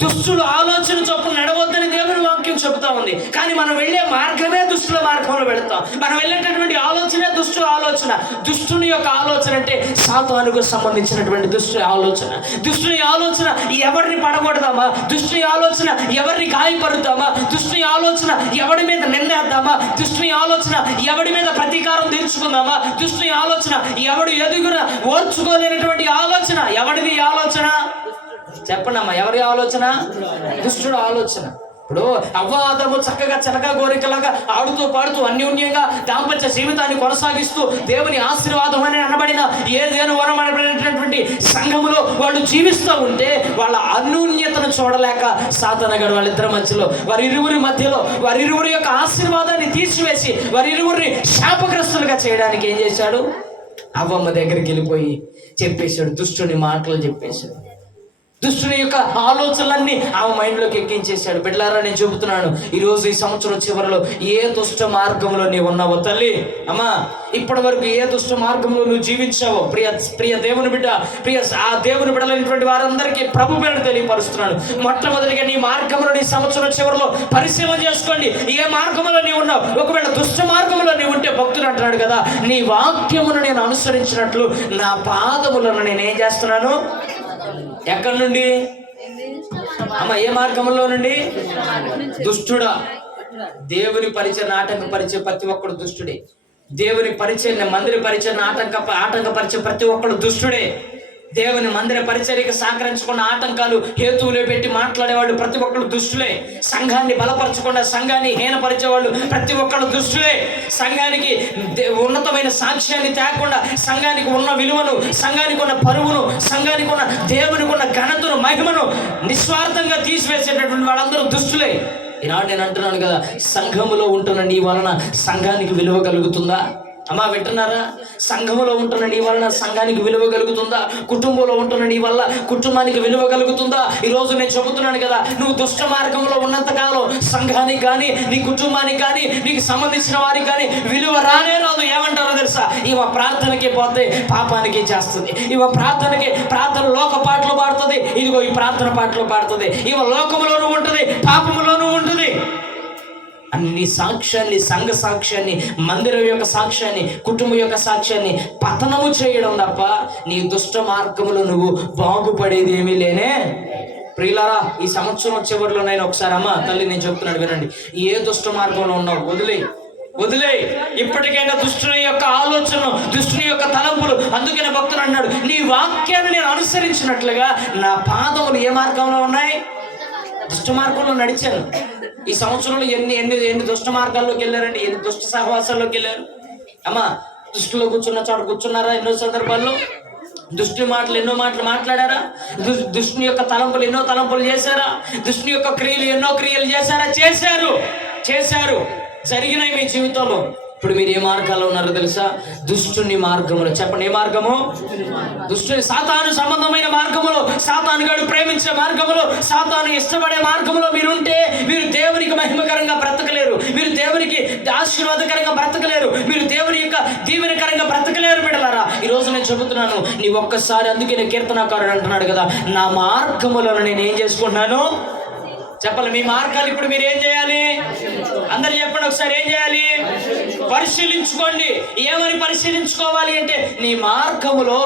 దుష్టులు ఆలోచన చొప్పున నడవద్దని దేవుని వాక్యం చెబుతా ఉంది. కానీ మనం వెళ్ళే మార్గమే దుష్టుల మార్గంలో వెళతాం. మనం వెళ్ళేటటువంటి ఆలోచనే దుష్టు ఆలోచన. దుష్టుని యొక్క ఆలోచన అంటే సాతానుకు సంబంధించినటువంటి దుష్టుని ఆలోచన. దుష్టుని ఆలోచన ఎవరిని పడగొడదామా, దుష్టుని ఆలోచన ఎవరిని గాయపరుద్దామా, దుష్టుని ఆలోచన ఎవడి మీద నిందేద్దామా, దుష్టుని ఆలోచన ఎవడి మీద ప్రతీకారం తీర్చుకుందామా, దుష్టుని ఆలోచన ఎవడు ఎదుగున ఓర్చుకోలేనటువంటి ఆలోచన. ఎవడిది ఆలోచన చెప్పండి అమ్మా, ఎవరి ఆలోచన? దుష్టుడు ఆలోచన. ఇప్పుడు అవ్వ ఆదాము చక్కగా చిలక గోరికలాగా ఆడుతూ పాడుతూ అన్యోన్యంగా దాంపత్య జీవితాన్ని కొనసాగిస్తూ దేవుని ఆశీర్వాదం అని అనబడిన ఏదేను వరం అనబడినటువంటి సంఘములో వాళ్ళు జీవిస్తూ ఉంటే వాళ్ళ అన్యోన్యతను చూడలేక సాతానగాడు వాళ్ళిద్దరి మధ్యలో, వారిరువురి మధ్యలో వారిరువురి యొక్క ఆశీర్వాదాన్ని తీసివేసి వారిరువురిని శాపగ్రస్తులుగా చేయడానికి ఏం చేశాడు? అవ్వమ్మ దగ్గరికి వెళ్ళిపోయి చెప్పేశాడు, దుష్టుని మాటలు చెప్పేశాడు. దుష్టుని యొక్క ఆలోచనలన్నీ ఆమె మైండ్లోకి ఎక్కించేశాడు. బిడ్డలారా, నేను చెబుతున్నాను, ఈరోజు ఈ సంవత్సరం చివరిలో ఏ దుష్ట మార్గంలో నీవు ఉన్నావో తల్లి, అమ్మా, ఇప్పటి వరకు ఏ దుష్ట మార్గంలో నువ్వు జీవించావో ప్రియ దేవుని బిడ్డ, ఆ దేవుని బిడ్డలైనటువంటి వారందరికీ ప్రభు పేరు తెలియపరుస్తున్నాను. మొట్టమొదటిగా నీ మార్గంలో నీ సంవత్సరం చివరిలో పరిశీలన చేసుకోండి. ఏ మార్గంలో నీవు ఉన్నావు? ఒకవేళ దుష్ట మార్గంలో నీవు ఉంటే భక్తుడు అంటున్నాడు కదా, నీ వాక్యమును నేను అనుసరించినట్లు నా పాదములను నేనేం చేస్తున్నాను? ఎక్కడి నుండి అమ్మ? ఏ మార్గంలో నుండి? దుష్టుడా. దేవుని పరిచయం ఆటంకపరిచే ప్రతి ఒక్కడు దుష్టుడే. దేవుని పరిచయం మందిర పరిచయం ఆటంకపరిచే ప్రతి ఒక్కడు దుష్టుడే. దేవుని మందిర పరిచర్యకు సహకరించకుండా ఆటంకాలు హేతువులే పెట్టి మాట్లాడేవాళ్ళు ప్రతి ఒక్కరు దుష్టులే. సంఘాన్ని బలపరచకుండా సంఘాన్ని హీనపరిచేవాళ్ళు ప్రతి ఒక్కరు దుష్టులే. సంఘానికి ఉన్నతమైన సాక్ష్యాన్ని తేకుండా సంఘానికి ఉన్న విలువను, సంఘానికి ఉన్న పరువును, సంఘానికి ఉన్న దేవునికి ఉన్న ఘనతను, మహిమను నిస్వార్థంగా తీసివేసేటటువంటి వాళ్ళందరూ దుష్టులే. ఈనాడు నేను అంటున్నాను కదా, సంఘములో ఉంటున్న నీ వలన సంఘానికి విలువ కలుగుతుందా? అమ్మా, వింటున్నారా? సంఘములో ఉంటున్న నీ వలన సంఘానికి విలువ కలుగుతుందా? కుటుంబంలో ఉంటున్న నీ వల్ల కుటుంబానికి విలువ కలుగుతుందా? ఈరోజు నేను చెబుతున్నాను కదా, నువ్వు దుష్ట మార్గంలో ఉన్నంతకాలం సంఘానికి కానీ, నీ కుటుంబానికి కానీ, నీకు సంబంధించిన వారికి కానీ విలువ రానే రాదు. ఏమంటారో తెలుసా? ఇవ ప్రార్థనకి పోతే పాపానికి చేస్తుంది. ఇవ ప్రార్థన లోక పాటలు పాడుతుంది. ఇదిగో ఈ ప్రార్థన పాటలు పాడుతుంది. ఇవ లోకములోనూ ఉంటుంది, పాపములోనూ ఉంటుంది. అన్ని సాక్ష్యాన్ని, సంఘ సాక్ష్యాన్ని, మందిరం యొక్క సాక్ష్యాన్ని, కుటుంబం యొక్క సాక్ష్యాన్ని పతనము చేయడం తప్ప నీ దుష్ట మార్గములో నువ్వు బాగుపడేది ఏమీ లేనే. ప్రియులారా, ఈ సంవత్సరం చివరిలో నేను ఒకసారి, అమ్మ తల్లి, నేను చెప్తున్నాను వినండి, ఏ దుష్ట మార్గంలో ఉన్నావు వదిలే. ఇప్పటికైనా దుష్టుని యొక్క ఆలోచనలు, దుష్టుని యొక్క తలంపులు, అందుకనే భక్తుడు అన్నాడు, నీ వాక్యాన్ని నేను అనుసరించినట్లుగా నా పాదములు ఏ మార్గంలో ఉన్నాయి? దుష్ట మార్గంలో నడిచాను. ఈ సంవత్సరంలో ఎన్ని దుష్ట మార్గాల్లోకి వెళ్ళారండి? ఎన్ని దుష్ట సహవాసాల్లోకి వెళ్ళారు? అమ్మా, దుష్టులో కూర్చున్న చోట కూర్చున్నారా? ఎన్నో సందర్భాల్లో దుష్టి మాటలు ఎన్నో మాటలు మాట్లాడారా? దుష్టుని యొక్క తలంపులు ఎన్నో తలంపులు చేశారా? దుష్టుని యొక్క క్రియలు ఎన్నో క్రియలు చేశారా? చేశారు. జరిగినాయి మీ జీవితంలో. ఇప్పుడు మీరు ఏ మార్గాల్లో ఉన్నారో తెలుసా? దుష్టుని మార్గములో. చెప్పండి, ఏ మార్గము? దుష్టుని సాతాను సంబంధమైన మార్గములో, సాతాను గాడు ప్రేమించే మార్గములో, సాతాను ఇష్టపడే మార్గములో మీరుంటే మీరు దేవునికి మహిమకరంగా బ్రతకలేరు. మీరు దేవునికి ఆశీర్వాదకరంగా బ్రతకలేరు. మీరు దేవుని యొక్క దీవెనకరంగా బ్రతకలేరు. బిడ్డలారా, ఈరోజు నేను చెబుతున్నాను, నీ ఒక్కసారి, అందుకే నేను కీర్తనాకారుడు అంటున్నాడు కదా, నా మార్గములను నేను ఏం చేసుకుంటున్నాను? చెప్పాలి, మీ మార్గాలు ఇప్పుడు మీరు ఏం చేయాలి? అందరు చెప్పండి ఒకసారి, ఏం చేయాలి? పరిశీలించుకోండి. ఏమని పరిశీలించుకోవాలి అంటే, నీ మార్గములో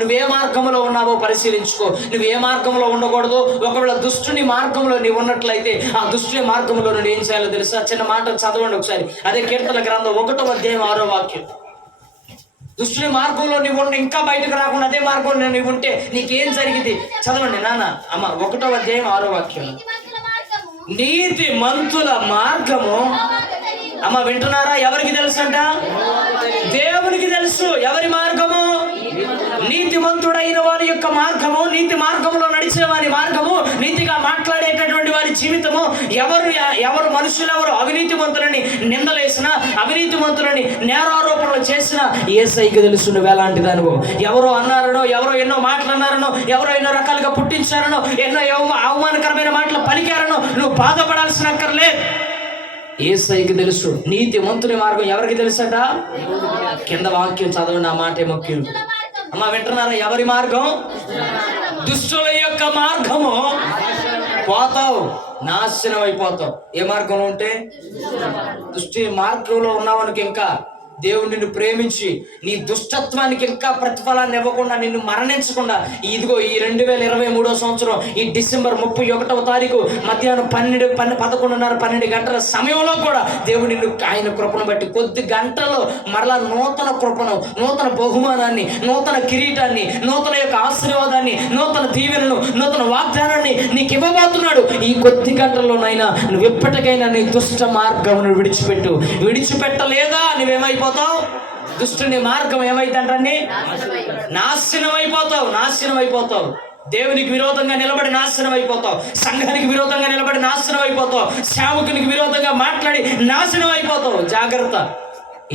నువ్వే మార్గంలో ఉన్నావో పరిశీలించుకో. నువ్వు ఏ మార్గంలో ఉండకూడదు. ఒకవేళ దుష్టుని మార్గంలో నీవు ఉన్నట్లయితే ఆ దుష్టుని మార్గంలో నువ్వు ఏం చేయాలో తెలుసా? చిన్న మాట చదవండి ఒకసారి. అదే కీర్తన గ్రంథం 1వ అధ్యాయం 6వ వాక్యం. దుష్టుని మార్గంలో నీవు ఉండి ఇంకా బయటకు రాకుండా అదే మార్గంలో నీవు ఉంటే నీకేం జరిగింది? చదవండి నాన్న, అమ్మ. 1వ అధ్యాయం 6వ వాక్యం. నీతి మంతుల మార్గము, అమ్మ వింటున్నారా? ఎవరికి తెలుసు అంట? దేవునికి తెలుసు. ఎవరి మార్గము? నీతిమంతుడైన వారి యొక్క మార్గము, నీతి మార్గంలో నడిచే వారి మార్గము, నీతిగా మాట్లాడేటటువంటి వారి జీవితము. ఎవరు మనుషులు అవినీతిమంతులని నిందలేసిన, అవినీతిమంతులని నేరారోపణలు చేసిన యేసయ్యకి తెలుసు నువ్వు ఎలాంటి దానివో. ఎవరో అన్నారనో, ఎవరో ఎన్నో మాటలు అన్నారనో, ఎవరో ఎన్నో రకాలుగా పుట్టించారనో, ఎన్నో అవమానకరమైన మాటలు పలికారనో నువ్వు బాధపడాల్సిన అక్కర్లేదు. యేసయ్యకి తెలుసు. నీతిమంతుని మార్గం ఎవరికి తెలుసట? కింద వాక్యం చదవండి, ఆ మాటే ముఖ్యం. అమ్మ వింటున్నారా? ఎవరి మార్గం? దుష్టుల యొక్క మార్గము పోతావు, నాశనం అయిపోతావు. ఏ మార్గంలో ఉంటే? దుష్టి మార్గంలో ఉన్నావనుకు ఇంకా దేవుడు నిన్ను ప్రేమించి నీ దుష్టత్వానికి ఇంకా ప్రతిఫలాన్ని ఇవ్వకుండా, నిన్ను మరణించకుండా, ఇదిగో ఈ 2023 సంవత్సరం ఈ డిసెంబర్ 31వ తారీఖు మధ్యాహ్నం 11:30 గంటల సమయంలో కూడా దేవుడు నిన్ను ఆయన కృపను బట్టి కొద్ది గంటల్లో మరలా నూతన కృపను, నూతన బహుమానాన్ని, నూతన కిరీటాన్ని, నూతన యొక్క ఆశీర్వాదాన్ని, నూతన దీవెనను, నూతన వాగ్దానాన్ని నీకు ఇవ్వబోతున్నాడు. ఈ కొద్ది గంటల్లోనైనా నువ్వు ఎప్పటికైనా నీ దుష్ట మార్గమును విడిచిపెట్టలేదా నువ్వేమైపోతావు? దుష్టుని మార్గం ఏమైందంటే నాశనం అయిపోతావు. దేవునికి విరోధంగా నిలబడి నాశనం అయిపోతావు. సంఘానికి విరోధంగా నిలబడి నాశనం అయిపోతావు. సేవకునికి విరోధంగా మాట్లాడి నాశనం అయిపోతావు. జాగ్రత్త.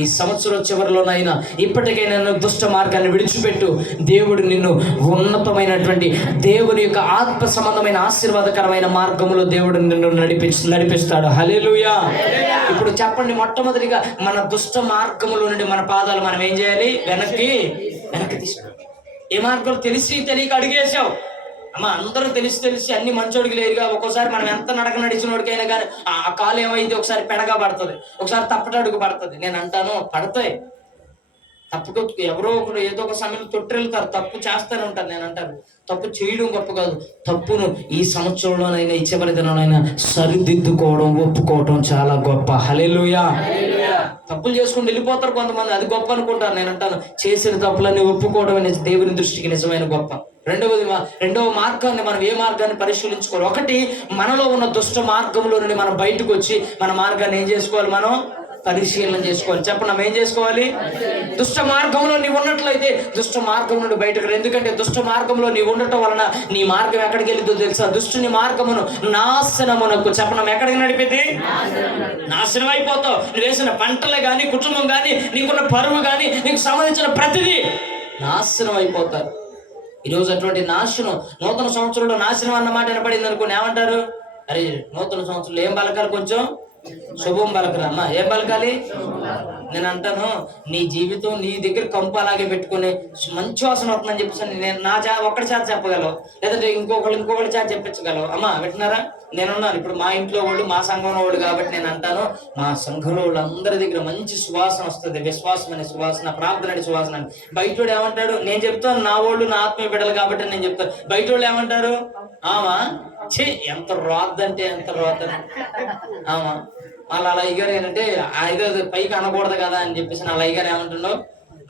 ఈ సంవత్సరం చివరిలోనైనా ఇప్పటికైనా దుష్ట మార్గాన్ని విడిచిపెట్టు. దేవుడు నిన్ను ఉన్నతమైనటువంటి దేవుని యొక్క ఆత్మ సంబంధమైన ఆశీర్వాదకరమైన మార్గంలో దేవుడు నిన్ను నడిపిస్తాడు. హల్లెలూయా. ఇప్పుడు చెప్పండి, మొట్టమొదటిగా మన దుష్ట మార్గములో నుండి మన పాదాలు మనం ఏం చేయాలి? వెనక్కి తీసుకోవాలి. ఏ మార్గం తెలిసి తెలియక అడిగేసావు. అమ్మ, అందరూ తెలిసి అన్ని మంచోడికి లేరుగా. ఒక్కోసారి మనం ఎంత నడక నడిచినోడికైనా కానీ ఆ కాలు ఏమైంది, ఒకసారి పెడగా పడుతుంది, ఒకసారి తప్పటడుగు పడుతుంది. నేను అంటాను, పడతాయి. తప్పుకు ఎవరో ఒకరు ఏదో ఒక సమయంలో తొట్టెళ్తారు, తప్పు చేస్తూనే ఉంటారు. నేను అంటాను, తప్పు చేయడం గొప్ప కాదు, తప్పును ఈ సంవత్సరంలోనైనా ఈ చివరి దినంలోనైనా సరిదిద్దుకోవడం, ఒప్పుకోవడం చాలా గొప్ప. హల్లెలూయా. తప్పులు చేసుకుని వెళ్ళిపోతారు కొంతమంది, అది గొప్ప అనుకుంటారు. నేను అంటాను, చేసిన తప్పులన్నీ ఒప్పుకోవడం అనేది దేవుని దృష్టికి నిజమైన గొప్ప. రెండవ మార్గాన్ని మనం ఏ మార్గాన్ని పరిశీలించుకోవాలి? ఒకటి, మనలో ఉన్న దుష్ట మార్గంలో నుండి మనం బయటకు వచ్చి మన మార్గాన్ని ఏం చేసుకోవాలి? మనం పరిశీలన చేసుకోవాలి. చెప్పండి, మనం ఏం చేసుకోవాలి? దుష్ట మార్గంలో నీవు ఉన్నట్లయితే దుష్ట మార్గం నుండి బయటకు రా. ఎందుకంటే దుష్ట మార్గంలో నీవు ఉండటం వలన నీ మార్గం ఎక్కడికి వెళ్ళిందో తెలుసా? దుష్టుని మార్గమును నాశనమునకు. చెప్పడం ఎక్కడికి నడిపింది? నాశనం అయిపోతావు. నువ్వు వేసిన పంటలే కానీ, కుటుంబం కానీ, నీకున్న పరువు కానీ, నీకు సంబంధించిన ప్రతిదీ నాశనం అయిపోతారు. ఈరోజు అటువంటి నాశనం, నూతన సంవత్సరంలో నాశనం అన్నమాట వినపడింది అనుకోండి, ఏమంటారు? అరే, నూతన సంవత్సరంలో ఏం పలకాలి? కొంచెం శుభం పలకరా అమ్మా. ఏం పలకాలి? నేను అంటాను, నీ జీవితం నీ దగ్గర కంపు అలాగే పెట్టుకుని మంచి వాసన అవుతుందని చెప్పేసి నేను నా ఒక్కడి చేత చెప్పగలవు, లేదంటే ఇంకొకటి చేత చెప్పించగలవు. అమ్మా వింటున్నారా? నేనున్నాను ఇప్పుడు మా ఇంట్లో వాళ్ళు, మా సంఘంలో వాళ్ళు కాబట్టి నేను అంటాను, మా సంఘంలో వాళ్ళందరి దగ్గర మంచి సువాసన వస్తుంది. విశ్వాసం అనే సువాసన, ప్రార్థన అనే సువాసన. బయట వాడు ఏమంటాడు? నేను చెప్తాను, నా వాళ్ళు నా ఆత్మీయ బిడ్డలు కాబట్టి నేను చెప్తాను. బయట వాళ్ళు ఏమంటారు? ఆమా ఛీ, ఎంత రోద్దంటే ఎంత రోద్దని. ఆమా వాళ్ళ అయ్యగారు ఏంటంటే ఏదో పైకి అనకూడదు కదా అని చెప్పేసి నా అయ్యగారు ఏమంటుండో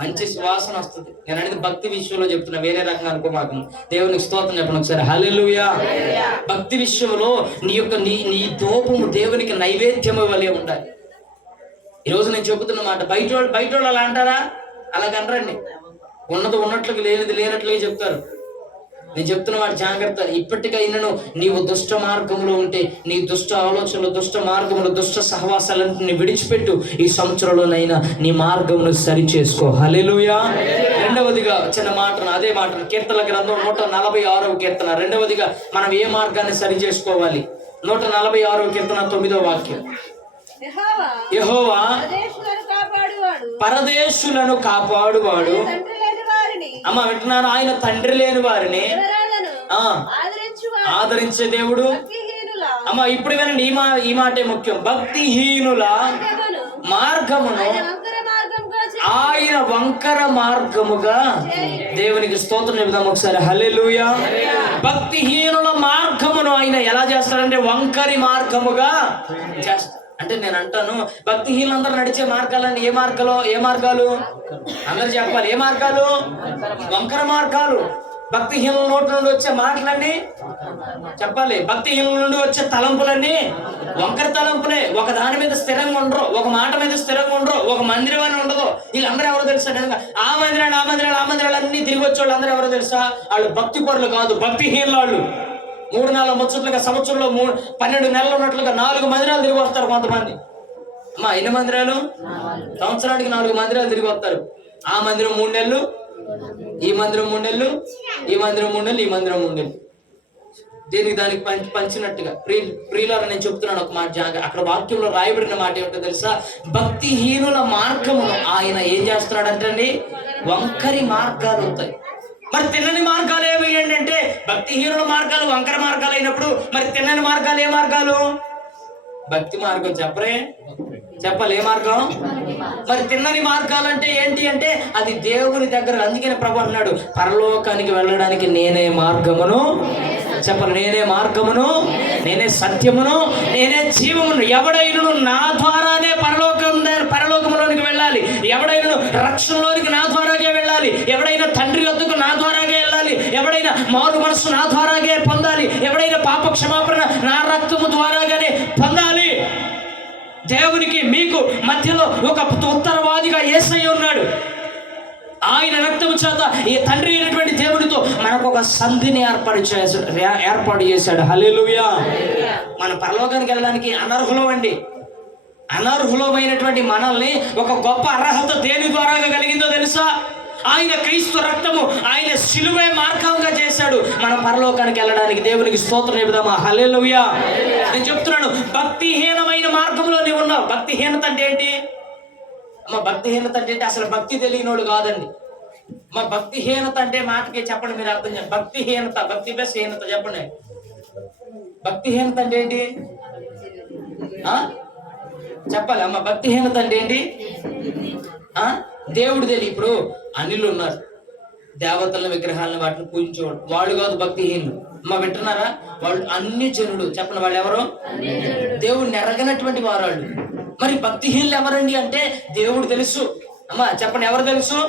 మంచి సువాసన వస్తుంది. నేను అనేది భక్తి విషయంలో చెప్తున్నా, వేరే రకంగా అనుకోమాకు. దేవునికి స్తోత్రం చెప్పండి ఒకసారి. హల్లెలూయా. భక్తి విషయంలో నీ ధూపము దేవునికి నైవేద్యము వలె ఉండాలి. ఈరోజు నేను చెబుతున్న మాట, బయట వాళ్ళు అలా అంటారా? అలాగనరండి. ఉన్నది ఉన్నట్లుగా, లేనిది లేనట్లుగా చెప్తారు. నేను చెప్తున్న వాడు జాగ్రత్త. ఇప్పటికైనాను నీవు దుష్ట మార్గంలో ఉంటే, నీ దుష్ట ఆలోచనలు, దుష్ట మార్గములు, దుష్ట సహవాసాలన్నింటినీ విడిచిపెట్టు. ఈ సంవత్సరంలోనైనా నీ మార్గమును సరి చేసుకో. హల్లెలూయా. రెండవదిగా చిన్న మాటను, అదే మాటను, కీర్తన గ్రంథం 146వ కీర్తన. రెండవదిగా మనం ఏ మార్గాన్ని సరి చేసుకోవాలి? 146వ కీర్తన 9వ వాక్యం. యెహోవా పరదేశులను కాపాడువాడు. అమ్మ వింటున్నాను, ఆయన తండ్రి లేని వారిని ఆదరించే దేవుడు. అమ్మ ఇప్పుడు వినండి, ఈ మాటే ముఖ్యం. భక్తిహీనుల మార్గమును ఆయన వంకర మార్గముగా. దేవునికి స్తోత్రం చెబుదాం ఒకసారి. హల్లెలూయా. భక్తిహీనుల మార్గమును ఆయన ఎలా చేస్తాడంటే వంకరి మార్గముగా చేస్తాడు. అంటే నేను అంటాను, భక్తిహీనులందరూ నడిచే మార్గాలన్నీ ఏ మార్గాలు? అందరు చెప్పాలి. ఏ మార్గాలు? వంకర మార్గాలు. భక్తిహీనుల నోటి నుండి వచ్చే మాటలన్నీ చెప్పాలి. భక్తిహీనుల నుండి వచ్చే తలంపులన్నీ వంకర తలంపులే. ఒక దాని మీద స్థిరంగా ఉండరు, ఒక మాట మీద స్థిరంగా ఉండరు, ఒక మందిరం అని ఉండదు. వీళ్ళందరూ ఎవరో తెలుసా? ఆ మందిరాలు అన్ని తిరిగి వచ్చే వాళ్ళు అందరూ ఎవరో తెలుసా? వాళ్ళు భక్తి పరులు కాదు, భక్తిహీనులు. వాళ్ళు 3-4 ముచ్చట్లుగా సంవత్సరంలో 12 నెలలు ఉన్నట్లుగా 4 మందిరాలు తిరిగి వస్తారు కొంతమంది. అమ్మా ఎన్ని మందిరాలు? సంవత్సరానికి 4 మందిరాలు తిరిగి వస్తారు. ఆ మందిరం 3 నెలలు, ఈ మందిరం 3 నెలలు, ఈ మందిరం 3 నెలలు, ఈ మందిరం 3 నెలలు. దేనికి దానికి పంచినట్టుగా. ప్రియులారా నేను చెప్తున్నాను ఒక మాట జాగ్రత్త. అక్కడ వాక్యంలో రాయబడిన మాట ఏమిటో తెలుసా? భక్తిహీనుల మార్గమును ఆయన ఏం చేస్తున్నాడు అంటే అండి, వంకరి మార్గాలు అవుతాయి. మరి తిన్నని మార్గాలు ఏమి ఏంటంటే భక్తిహీనుల మార్గాలు వంకర మార్గాలు అయినప్పుడు మరి తిన్నని మార్గాలు ఏ మార్గాలు? భక్తి మార్గం. చెప్పరే, చెప్పాలి ఏ మార్గం? మరి తిన్నని మార్గాలు అంటే ఏంటి అంటే అది దేవుని దగ్గర. అందుకనే ప్రభు అన్నాడు, పరలోకానికి వెళ్ళడానికి నేనే మార్గమును, చెప్పాలి నేనే మార్గమును, నేనే సత్యమును, నేనే జీవమును. ఎవడైనను నా ద్వారానే పరలోకములోనికి వెళ్ళాలి. ఎవడైనా రక్షణలోనికి నా ద్వారాగే వెళ్ళాలి. ఎవడైనా తండ్రి వద్దకు నా ద్వారాగే వెళ్ళాలి. ఎవడైనా మారు మనసు నా ద్వారాగే పొందాలి. ఎవడైనా పాప క్షమాపణ నా రక్తము ద్వారాగానే పొందాలి. దేవునికి మీకు మధ్యలో ఒక ఉత్తరవాదిగా యేసయ్య ఉన్నాడు. ఆయన రక్తము చేత ఈ తండ్రి అయినటువంటి దేవునితో మనకు ఒక సంధిని ఏర్పాటు చేశాడు. హల్లెలూయా. మన పరలోకానికి వెళ్ళడానికి అనర్హులం అండి. అనర్హులమైనటువంటి మనల్ని ఒక గొప్ప అర్హత దేని ద్వారా కలిగిందో తెలుసా? ఆయన క్రీస్తు రక్తము, ఆయన శిలువే మార్గంగా చేశాడు మన పరలోకానికి వెళ్ళడానికి. దేవునికి స్తోత్రం చెబుదామా? హల్లెలూయా. నేను చెప్తున్నాను, భక్తిహీనమైన మార్గంలో నీవు ఉన్నావు. భక్తిహీనత అంటే ఏంటి అమ్మ? భక్తిహీనత అంటే అసలు భక్తి తెలియనోడు కాదండి. మా భక్తిహీనత అంటే మాటకి చెప్పండి, మీరు అర్థం చేయండి. భక్తిహీనత, భక్తి ప్లస్ హీనత చెప్పండి. భక్తిహీనత అంటే ఏంటి చెప్పాలి అమ్మ? భక్తిహీనత అంటే ఏంటి? దేవుడు తెలియ. ఇప్పుడు అనిలు ఉన్నారు, దేవతల విగ్రహాలను వాటిని పూజించేవాడు, వాళ్ళు కాదు భక్తిహీనులు. అమ్మ వింటున్నారా? వాళ్ళు అన్ని జనుడు. చెప్పండి, వాళ్ళు ఎవరు? దేవుడిని ఎరగనటువంటి వారు వాళ్ళు. మరి భక్తిహీనులు ఎవరండి అంటే దేవుడు తెలుసు. అమ్మా చెప్పండి, ఎవరు తెలుసు?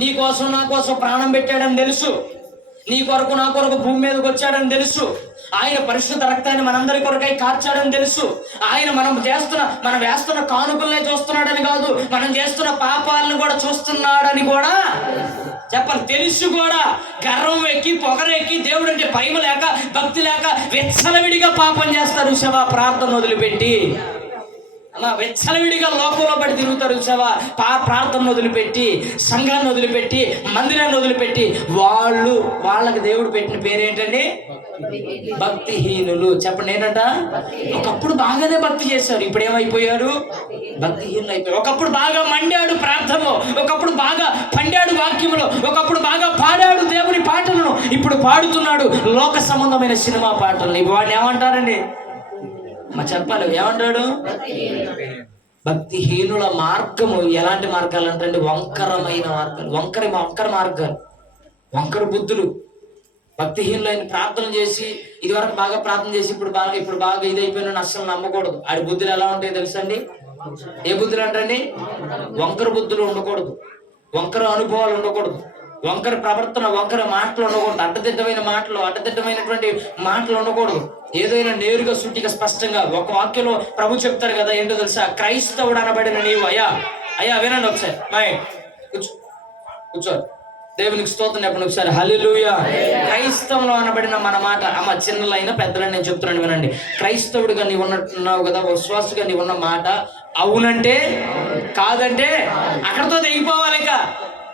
నీ కోసం నా కోసం ప్రాణం పెట్టాడని తెలుసు. నీ కొరకు నా కొరకు భూమి మీదకి వచ్చాడని తెలుసు. ఆయన పరిశుద్ధ రక్తాన్ని మనందరి కొరకై కార్చాడని తెలుసు. ఆయన మనం వేస్తున్న కానుకలనే చూస్తున్నాడని కాదు, మనం చేస్తున్న పాపాలను కూడా చూస్తున్నాడని కూడా చెప్పాలి. తెలుసు కూడా. గర్వం ఎక్కి పొగరెక్కి దేవుడు అంటే భయం లేక భక్తి లేక విచ్చలవిడిగా పాపం చేస్తారు. శవ ప్రార్థన వదిలిపెట్టి అలా వెచ్చలవిడిగా లోకంలో పడి తిరుగుతారు. చూసావా? ప్రార్థన వదిలిపెట్టి, సంఘాన్ని వదిలిపెట్టి, మందిరాన్ని వదిలిపెట్టి వాళ్ళకి దేవుడు పెట్టిన పేరేంటండి? భక్తిహీనులు. చెప్పండి ఏంటంట? ఒకప్పుడు బాగానే భక్తి చేశారు, ఇప్పుడు ఏమైపోయారు? భక్తిహీనులు అయిపోయారు. ఒకప్పుడు బాగా మండాడు ప్రార్థనలో, ఒకప్పుడు బాగా పండాడు వాక్యంలో, ఒకప్పుడు బాగా పాడాడు దేవుని పాటలను, ఇప్పుడు పాడుతున్నాడు లోక సంబంధమైన సినిమా పాటలను. వాడిని ఏమంటారండి? చెప్పాలి, ఏమంటాడు? భక్తిహీనుల మార్గము ఎలాంటి మార్గాలు అంటే వంకరమైన మార్గాలు, వంకర మార్గాలు, వంకర బుద్ధులు. భక్తిహీనులైన ప్రార్థన చేసి ఇదివరకు బాగా ప్రార్థన చేసి ఇప్పుడు బాగా ఇదైపోయిన అస్సలు నమ్మకూడదు. ఆడి బుద్ధులు ఎలా ఉంటాయో తెలుసండి? ఏ బుద్ధులు అంటండి? వంకర బుద్ధులు ఉండకూడదు, వంకర అనుభవాలు ఉండకూడదు, వంకర ప్రవర్తన, వంకర మాటలు ఉండకూడదు, అడ్డదిడ్డమైనటువంటి మాటలు ఉండకూడదు. ఏదైనా నేరుగా సూటిగా స్పష్టంగా ఒక వాక్యంలో ప్రభు చెప్తారు కదా, ఏంటో తెలుసా? క్రైస్తవుడు అనబడిన నీవు అయ్యా వినండి ఒకసారి, కూర్చో. దేవునికి స్తోత్రం చెప్పండి ఒకసారి. హల్లెలూయా. క్రైస్తవంలో అనబడిన మన మాట అమ్మ, చిన్నలైనా పెద్దలైనా నేను చెప్తున్నాను వినండి. క్రైస్తవుడిగా నీవు ఉన్నట్టున్నావు కదా, విశ్వాసుగా నీవు ఉన్న మాట అవునంటే కాదంటే అక్కడతో తెగిపోవాలి. ఇక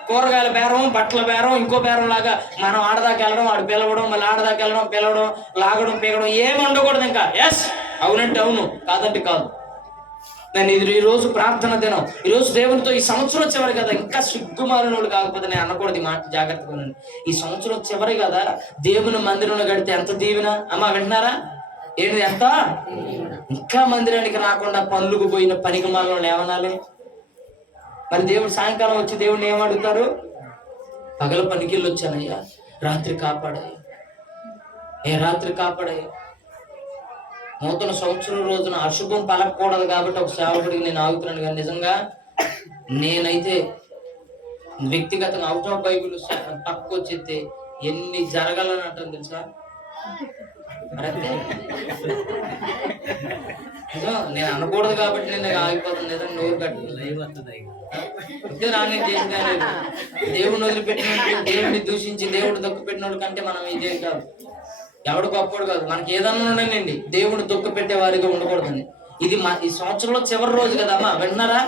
కూరగాయల బేరం, బట్టల బేరం, ఇంకో బేరం లాగా మనం ఆడదాకా వెళ్ళడం, ఆడు పిలవడం, మళ్ళీ ఆడదాకా వెళ్ళడం, పిలవడం, లాగడం, పీగడం ఏమి ఉండకూడదు. ఇంకా ఎస్ అవునంటే అవును, కాదంటే కాదు. నేను ఈరోజు ప్రార్థన దినం, ఈరోజు దేవునితో ఈ సంవత్సరం చివరి కదా, ఇంకా సిగ్గుమాలినోడు కాకపోతే నేను అనకూడదు ఈ మాట, జాగ్రత్తగా ఉండండి. ఈ సంవత్సరం చివరి కదా, దేవుని మందిరంలో గడితే ఎంత దీవెన. అమ్మ వింటున్నారా? ఏంటి ఎంత? ఇంకా మందిరానికి రాకుండా పనులకు పోయిన పనికి మాలను ఏమనాలి? మరి దేవుడు సాయంకాలం వచ్చి దేవుడిని ఏమడుగుతారు? పగల పనికిళ్ళు వచ్చానయ్యా, రాత్రి కాపాడయ్యా, రాత్రి కాపాడయ్యా. నూతన సంవత్సరం రోజున అశుభం పలకూడదు కాబట్టి ఒక సేవకుడికి నేను ఆగుతున్నాను. కానీ నిజంగా నేనైతే వ్యక్తిగతంగా అవుట్ ఆఫ్ బైబుల్ పక్కకు వచ్చేస్తే ఎన్ని జరగాలని అంటాను తెలుసా? నేను అనకూడదు కాబట్టి నేను ఆగిపోతాను. నిజంగా నోరు కట్టుకుంది రానే దేవుడిని వదిలిపెట్టిన, దేవుడిని దూషించి దేవుడు దొక్కు పెట్టినోడు కంటే మనం ఇదే కాదు. ఎవడు గొప్పడు కాదు, మనకి ఏదన్నా ఉండనండి, దేవుడు దొక్కు పెట్టే వారిగా ఉండకూడదండి. ఇది ఈ సంవత్సరంలో చివరి రోజు కదమ్మా, విన్నారా?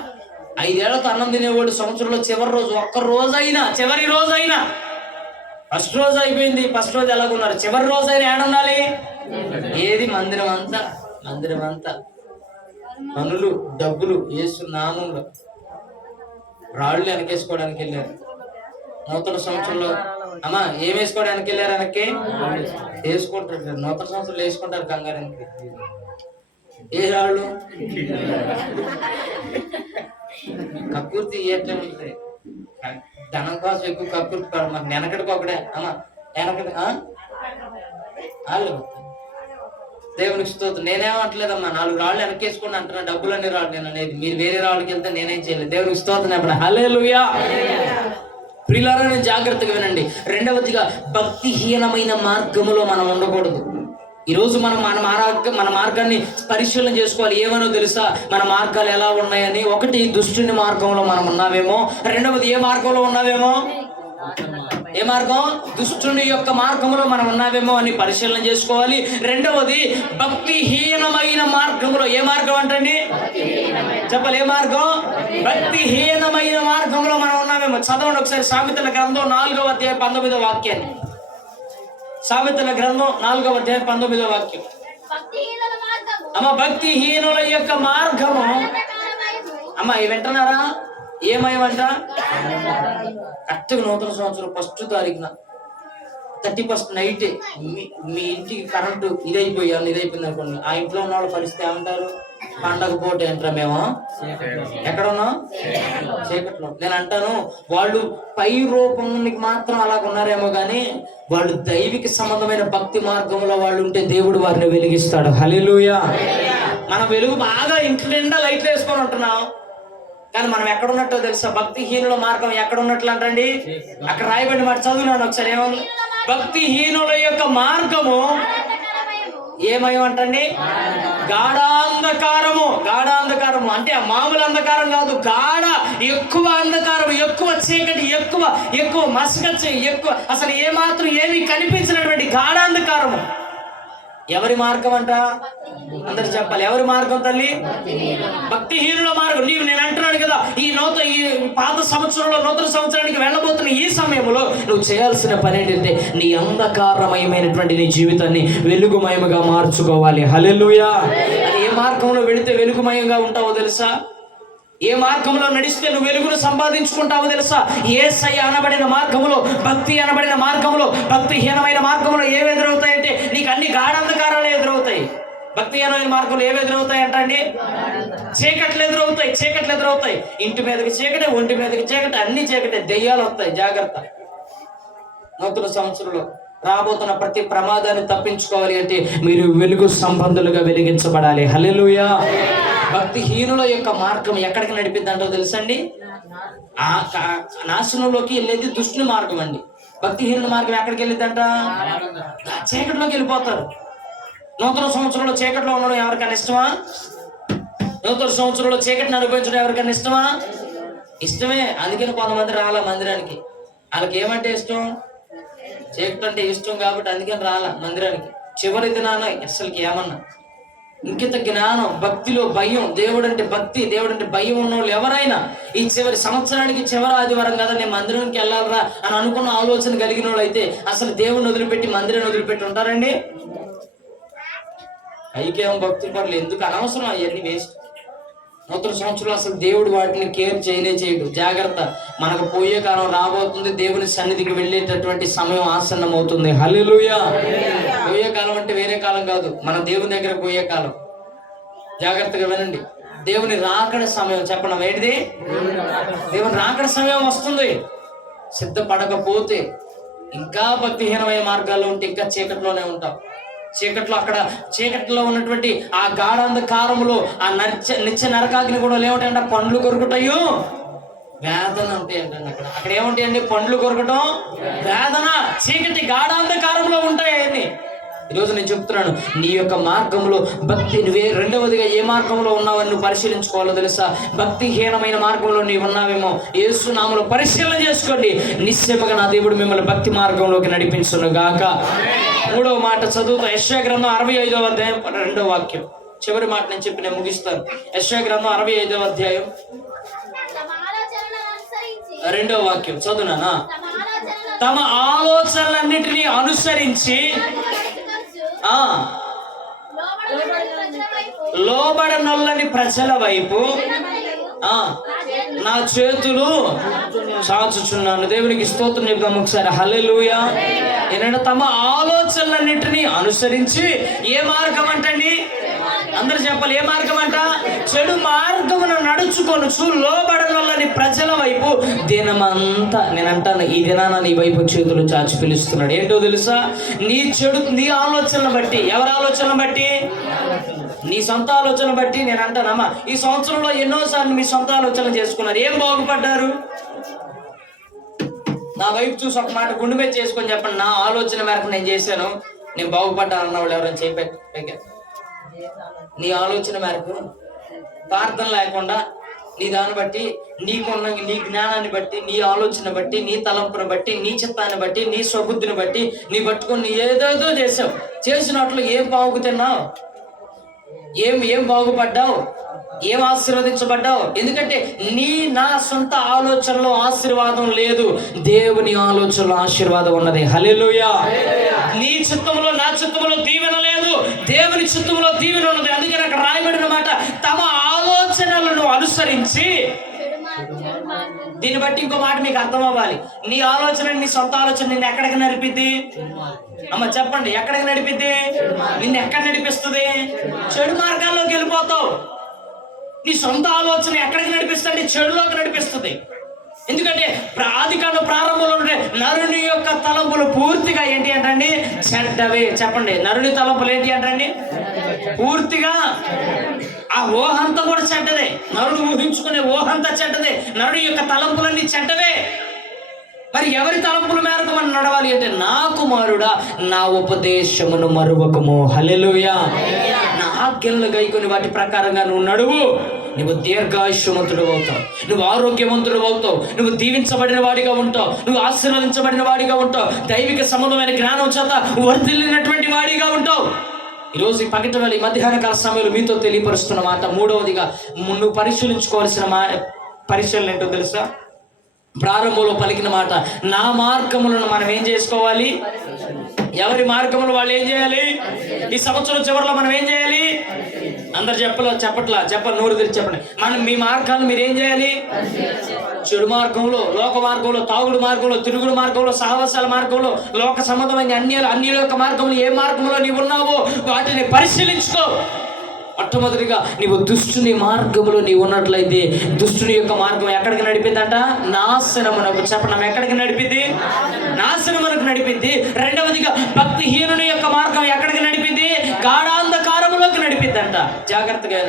5 ఏళ్లతో అన్నం తినేవాడు సంవత్సరంలో చివరి రోజు, ఒక్క రోజైనా, చివరి రోజైనా, ఫస్ట్ రోజు అయిపోయింది, ఫస్ట్ రోజు ఎలాగున్నారు, చివరి రోజైనా ఏడుండాలి? ఏది? మందిరం అంతా పనులు, డబ్బులు, యేసు నామంలో రాళ్ళు వెనకేసుకోవడానికి వెళ్ళారు. నూతన సంవత్సరంలో అమ్మా ఏం వేసుకోవడానికి వెళ్ళారు? వెనక్కి వేసుకుంటారు, నూతన సంవత్సరాలు వేసుకుంటారు కంగారానికి. ఏ రాళ్ళు కక్కుర్తి ఏట్లే ఉంటాయి. ధనం కోసం ఎక్కువ కక్కుర్తి పడ. మాకు వెనకటికి ఒకడే అమ్మా, వెనకటి వాళ్ళు దేవునికి స్తోత్రం. నేనేమంటలేదమ్మా, 4 రాళ్ళు వెనకేసుకుని అంటున్నా, డబ్బులన్నీ రాళ్ళు నేను అనేది. మీరు వేరే రాళ్ళకి వెళ్తే నేనేం చేయలేదు. దేవునికి స్తోత్రం చెప్పండి. హల్లెలూయా. ప్రియులారా, నేను జాగ్రత్తగా వినండి. రెండవదిగా, భక్తిహీనమైన మార్గములో మనం ఉండకూడదు. ఈరోజు మనం మన మార్గాన్ని పరిశీలన చేసుకోవాలి. ఏమనో తెలుసా, మన మార్గాలు ఎలా ఉన్నాయని. ఒకటి, దుష్టుని మార్గంలో మనం ఉన్నామేమో. రెండవది, ఏ మార్గంలో ఉన్నామేమో, ఏ మార్గం, దుష్టుని యొక్క మార్గంలో మనం ఉన్నామేమో అని పరిశీలన చేసుకోవాలి. రెండవది, భక్తిహీనమైన మార్గంలో. ఏ మార్గం అంటండి చెప్పాలి, ఏ మార్గం? భక్తిహీనమైన మార్గంలో మనం ఉన్నామేమో. చదవండి ఒకసారి సామెతల గ్రంథం 4వ అధ్యాయం 19వ వాక్యాన్ని. సామెతల గ్రంథం 4వ అధ్యాయం 19వ వాక్యం. అమ్మ, భక్తిహీనుల యొక్క మార్గము. అమ్మ వింటున్నారా? ఏమేమంట? కరెక్ట్గా నూతన సంవత్సరం 1వ తారీఖున 31st నైటే మీ ఇంటికి కరెంటు ఇదైపోయింది అనుకోండి. ఆ ఇంట్లో ఉన్న వాళ్ళ పరిస్థితి ఏమంటారు? పండగ పూట ఏంట్రా మేము ఎక్కడ ఉన్నాం? చీకట్లో. నేను అంటాను, వాళ్ళు పై రూపానికి మాత్రం అలాగ ఉన్నారేమో కానీ వాళ్ళు దైవిక సంబంధమైన భక్తి మార్గంలో వాళ్ళు ఉంటే దేవుడు వారిని వెలిగిస్తాడు. హల్లెలూయా. మన వెలుగు బాగా ఇంటి నిండా లైట్లు వేసుకొని ఉంటున్నాం, కానీ మనం ఎక్కడున్నట్టో తెలుసా? భక్తిహీనుల మార్గం ఎక్కడ ఉన్నట్లు అంటండి? అక్కడ రాయబడి మాట చదువున్నాను ఒకసారి. ఏమన్నా? భక్తిహీనుల యొక్క మార్గము ఏమేమంటండి? గాఢాంధకారము. గాఢాంధకారము అంటే మామూలు అంధకారం కాదు, ఎక్కువ అంధకారం, ఎక్కువ చీకటి, ఎక్కువ మసక, ఎక్కువ అసలు ఏమాత్రం ఏమీ కనిపించినటువంటి గాఢాంధకారము. ఎవరి మార్గం అంట? అందరు చెప్పాలి, ఎవరి మార్గం తల్లి? భక్తిహీనుల మార్గం. నేను అంటున్నాను కదా, ఈ పాత సంవత్సరంలో నూతన సంవత్సరానికి వెళ్ళబోతున్న ఈ సమయంలో నువ్వు చేయాల్సిన పని ఏంటంటే, నీ అంధకారమయమైనటువంటి నీ జీవితాన్ని వెలుగుమయముగా మార్చుకోవాలి. హల్లెలూయా. ఏ మార్గంలో వెళితే వెలుగుమయంగా ఉంటావో తెలుసా? ఏ మార్గంలో నడిస్తే నువ్వు వెలుగును సంపాదించుకుంటావో తెలుసా? యేసయ్య అనబడిన మార్గంలో, భక్తి అనబడిన మార్గంలో, భక్తిహీనమైన మార్గంలో ఏవి ఎదురవుతాయంటే నీకు అన్ని గాఢాంధకారాలు ఎదురవుతాయి. భక్తిహీనమైన మార్గంలో ఏవి ఎదురవుతాయి అంటండి? చీకట్లు ఎదురవుతాయి. ఇంటి మీదకి చీకటి, ఒంటి మీదకి చీకటి, అన్ని చీకటి, దెయ్యాలు వస్తాయి. జాగ్రత్త. నూతన సంవత్సరంలో రాబోతున్న ప్రతి ప్రమాదాన్ని తప్పించుకోవాలి అంటే మీరు వెలుగు సంబంధులుగా వెలిగించబడాలి. హల్లెలూయా. భక్తిహీనుల యొక్క మార్గం ఎక్కడికి నడిపిద్దంటో తెలుసండి? నాశనంలోకి వెళ్ళేది దుష్టుని మార్గం అండి. భక్తిహీనుల మార్గం ఎక్కడికి వెళ్ళిద్దంట? చీకటిలోకి వెళ్ళిపోతారు. నూతన సంవత్సరంలో చీకట్లో ఉండడం ఎవరికైనా ఇష్టమా? నూతన సంవత్సరంలో చీకటిని అనుభవించడం ఎవరికైనా ఇష్టమా? ఇష్టమే. అందుకని కొంతమంది రాలా మందిరానికి. వాళ్ళకి ఏమంటే ఇష్టం? చీకటి అంటే ఇష్టం కాబట్టి అందుకని రాలా మందిరానికి. చివరి దినాన అసలుకి ఏమన్నా ఇంకిత జ్ఞానం, భక్తిలో భయం, దేవుడంటే భక్తి, దేవుడంటే భయం ఉన్న వాళ్ళు ఎవరైనా ఈ చివరి సంవత్సరానికి చివరి ఆదివారం కదా నేను మందిరానికి వెళ్ళాలరా అని అనుకున్న ఆలోచన కలిగిన వాళ్ళు అయితే అసలు దేవుడిని వదిలిపెట్టి మందిరాన్ని వదిలిపెట్టి ఉంటారండి? ఐకేం భక్తులు పర్లు ఎందుకు అనవసరం, అవన్నీ వేస్ట్. నూతన సంవత్సరంలో అసలు దేవుడు వాటిని కేర్ చేయడు. జాగ్రత్త. మనకు పోయే కాలం రాబోతుంది. దేవుని సన్నిధికి వెళ్ళేటటువంటి సమయం ఆసన్నమవుతుంది. హల్లెలూయా. పోయే కాలం అంటే వేరే కాలం కాదు, మన దేవుని దగ్గర పోయే కాలం. జాగ్రత్తగా వినండి. దేవుని రాకడ సమయం చెప్పడం ఏంటిది? దేవుని రాకడ సమయం వస్తుంది. సిద్ధపడకపోతే ఇంకా భక్తిహీనమైన మార్గాల్లో ఉంటే ఇంకా చీకట్లోనే ఉంటాం. చీకట్లో ఉన్నటువంటి ఆ గాఢాంధకారములో ఆ నిత్య నరకాగ్ని కూడా ఏమిటంటే పండ్లు కొరుకుతాయో వేదన ఉంటాయి అంటండి. అక్కడ ఏముంటాయండి? పండ్లు కొరకటం, వేదన, చీకటి గాఢాంధకారంలో ఉంటాయి అవన్నీ. ఈరోజు నేను చెప్తున్నాను, నీ యొక్క మార్గంలో భక్తి రెండవదిగా ఏ మార్గంలో ఉన్నావని నువ్వు పరిశీలించుకోవాలో తెలుసా? భక్తిహీనమైన మార్గంలో నీవు ఉన్నావేమో. యేసు నామములో పరిశీలన చేసుకోండి. నిశ్చయముగా నా దేవుడు మిమ్మల్ని భక్తి మార్గంలోకి నడిపించును గాక. 3వ మాట చదువుతా. యెషయా గ్రంథం 65వ అధ్యాయం 2వ వాక్యం. చివరి మాట నేను చెప్పి నేను ముగిస్తాను. యెషయా గ్రంథం 65వ అధ్యాయం 2వ వాక్యం చదువునా? తమ ఆలోచనలన్నిటినీ అనుసరించి లోబడనొల్లని ప్రజల వైపు నా చేతులు చాచుచున్నాను. దేవునికి స్తోత్రం చెప్దాం ఒకసారి. హల్లెలూయా. ఏంటంటే తమ ఆలోచనలన్నింటినీ అనుసరించి ఏ మార్గం అంటండి? అందరు చెప్పాలి, ఏ మార్గం అంట? చెడు మార్గమును నడుచుకొనుచు లోబడనొల్లని ప్రజల వైపు దినమంతా, నేను అంటాను ఈ దినాన నీ వైపు చేతులు చాచి పిలుస్తున్నాడు. ఏంటో తెలుసా? నీ ఆలోచనలు బట్టి. ఎవరి ఆలోచనలు బట్టి? నీ సొంత ఆలోచన బట్టి. నేను అంటానమ్మా, ఈ సంవత్సరంలో ఎన్నోసార్లు మీ సొంత ఆలోచన చేసుకున్నారు, ఏం బాగుపడ్డారు? నా వైపు చూసి ఒక మాట గుండె మీద చేసుకొని చెప్పండి, నా ఆలోచన మేరకు నేను చేశాను, నేను బాగుపడ్డాను అన్నవాళ్ళు ఎవరైనా చెప్పే. నీ ఆలోచన మేరకు, ప్రార్థన లేకుండా, నీ దాన్ని బట్టి, నీకున్న నీ జ్ఞానాన్ని బట్టి, నీ ఆలోచన బట్టి, నీ తలంపును బట్టి, నీ చిత్తాన్ని బట్టి, నీ స్వబుద్ధిని బట్టి నీ పట్టుకొని ఏదేదో చేసావు. చేసినట్లు ఏం బాగుతున్నావు? ఏం బాగుపడ్డావు? ఏం ఆశీర్వదించబడ్డావు? ఎందుకంటే నా సొంత ఆలోచనలో ఆశీర్వాదం లేదు, దేవుని ఆలోచనలో ఆశీర్వాదం ఉన్నది. హల్లెలూయా. నీ చిత్తంలో నా చిత్తంలో దీవెన లేదు, దేవుని చిత్తంలో దీవెన ఉన్నది. అందుకని అక్కడ రాయబడిన మాట, తమ ఆలోచనలను అనుసరించి. దీన్ని బట్టి ఇంకో మాట మీకు అర్థం అవ్వాలి. నీ ఆలోచన, నీ సొంత ఆలోచన నిన్ను ఎక్కడికి నడిపిద్ది? అమ్మ చెప్పండి, ఎక్కడికి నడిపిద్ది? నిన్ను ఎక్కడ నడిపిస్తుంది? చెడు మార్గాల్లోకి వెళ్ళిపోతావు. నీ సొంత ఆలోచన ఎక్కడికి నడిపిస్తుంది? చెడులోకి నడిపిస్తుంది. ఎందుకంటే ఆదికాండం ప్రారంభంలో ఉండే నరుని యొక్క తలంపులు పూర్తిగా ఏంటి అంటండి? చెడ్డవే. చెప్పండి, నరుని తలంపులు ఏంటి అంటండి? పూర్తిగా ఆ ఊహంతా కూడా చెడ్డదే. నరుడు ఊహించుకునే ఊహంతా చెడ్డదే. నరుడి యొక్క తలంపులన్నీ చెడ్డవే. మరి ఎవరి తలంపుల మేరకు మనం నడవాలి అంటే, నా కుమారుడా నా ఉపదేశమును మరువకము. హల్లెలూయా. నా ఆజ్ఞలు గైకొని వాటి ప్రకారంగా నువ్వు నడువు, నువ్వు దీర్ఘాయుష్యవంతుడు అవుతావు, నువ్వు ఆరోగ్యవంతుడు అవుతావు, నువ్వు దీవించబడిన వాడిగా ఉంటావు, నువ్వు ఆశీర్వదించబడిన వాడిగా ఉంటావు, దైవిక సంబంధమైన జ్ఞానం చేత వర్ధిల్లినటువంటి వాడిగా ఉంటావు. ఈరోజు ఈ పగటి వేళ, ఈ మధ్యాహ్న కాల సమయంలో మీతో తెలియపరుస్తున్న మాట, మూడవదిగా నువ్వు పరిశీలించుకోవాల్సిన పరిశీలన ఏంటో తెలుసా? ప్రారంభంలో పలికిన మాట, నా మార్గములను మనం ఏం చేసుకోవాలి? ఎవరి మార్గములు వాళ్ళు ఏం చేయాలి? ఈ సంవత్సరం చివరిలో మనం ఏం చేయాలి? అందరు చెప్పాలి, నోరు తెరిచి చెప్పండి. మనం మీ మార్గాలు మీరు ఏం చేయాలి? చెడు మార్గంలో, లోక మార్గంలో, తాగుడు మార్గంలో, తిరుగుడు మార్గంలో, సహవాసాల మార్గంలో, లోక సంబంధమైన అన్యుల యొక్క మార్గంలో, ఏ మార్గంలో నీవు ఉన్నావో వాటిని పరిశీలించుకో. మొట్టమొదటిగా నీవు దుష్టుని మార్గంలో నీవు ఉన్నట్లయితే, దుష్టుని యొక్క మార్గం ఎక్కడికి నడిపిద్దంట? నాశనమునకు. చెప్పండి, ఎక్కడికి నడిపిద్ది? నాశనమునకు నడిపిద్ది. రెండవదిగా భక్తిహీనుని యొక్క మార్గం ఎక్కడికి నడిపిద్ది? గాఢాంధకారములోకి నడిపిద్దంట. జాగ్రత్తగా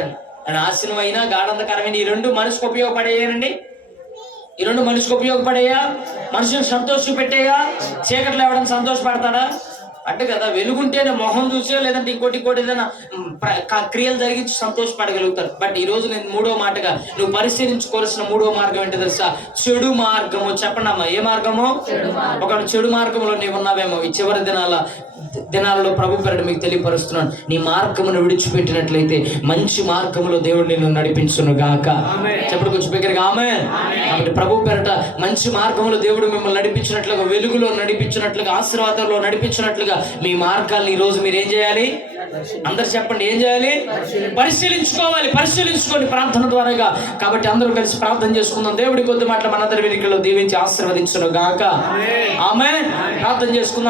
నాశనం అయినా గాఢాంధకారమైన ఈ రెండు మనిషికి ఉపయోగపడేయానండి. ఈ రెండు మనిషికి ఉపయోగపడేయా? మనుషులు సంతోషం పెట్టేయా? చీకట్లో ఎవడం సంతోషపడతాడా? అంటే కదా, వెలుగుంటేనే మొహం చూసే, లేదంటే ఇంకోటి ఏదైనా క్రియలు జరిగించి సంతోషపడగలుగుతారు. బట్ ఈ రోజు నేను మూడో మాటగా నువ్వు పరిశీలించుకోవాల్సిన మూడో మార్గం ఏంటో తెలుసా? చెడు మార్గము. చెప్పండి అమ్మా, ఏ మార్గము? ఒక చెడు మార్గంలో నీవు ఉన్నావేమో. ఈ చివరి దినాలలో ప్రభు పేరట మీకు తెలియపరుస్తున్నాను, నీ మార్గమును విడిచిపెట్టినట్లయితే మంచి మార్గములో దేవుడు నిన్ను నడిపించును గాక. చెప్పడు కొంచెం దగ్గరగా ఆమేన్. కాబట్టి ప్రభు పేరట మంచి మార్గములో దేవుడు మిమ్మల్ని నడిపించినట్లుగా, వెలుగులో నడిపించినట్లుగా, ఆశీర్వాదంలో నడిపించినట్లుగా మీ మార్గాలను ఈ రోజు మీరు ఏం చేయాలి? అందరు చెప్పండి, ఏం చేయాలి? పరిశీలించుకోండి ప్రార్థన ద్వారాగా. కాబట్టి అందరూ కలిసి ప్రార్థన చేసుకుందాం. దేవుడి కొద్ది మాటలు మనందరి వెనుకలో దీవించి ఆశీర్వదించును గాక. ఆమేన్. ప్రార్థన చేసుకుందాం.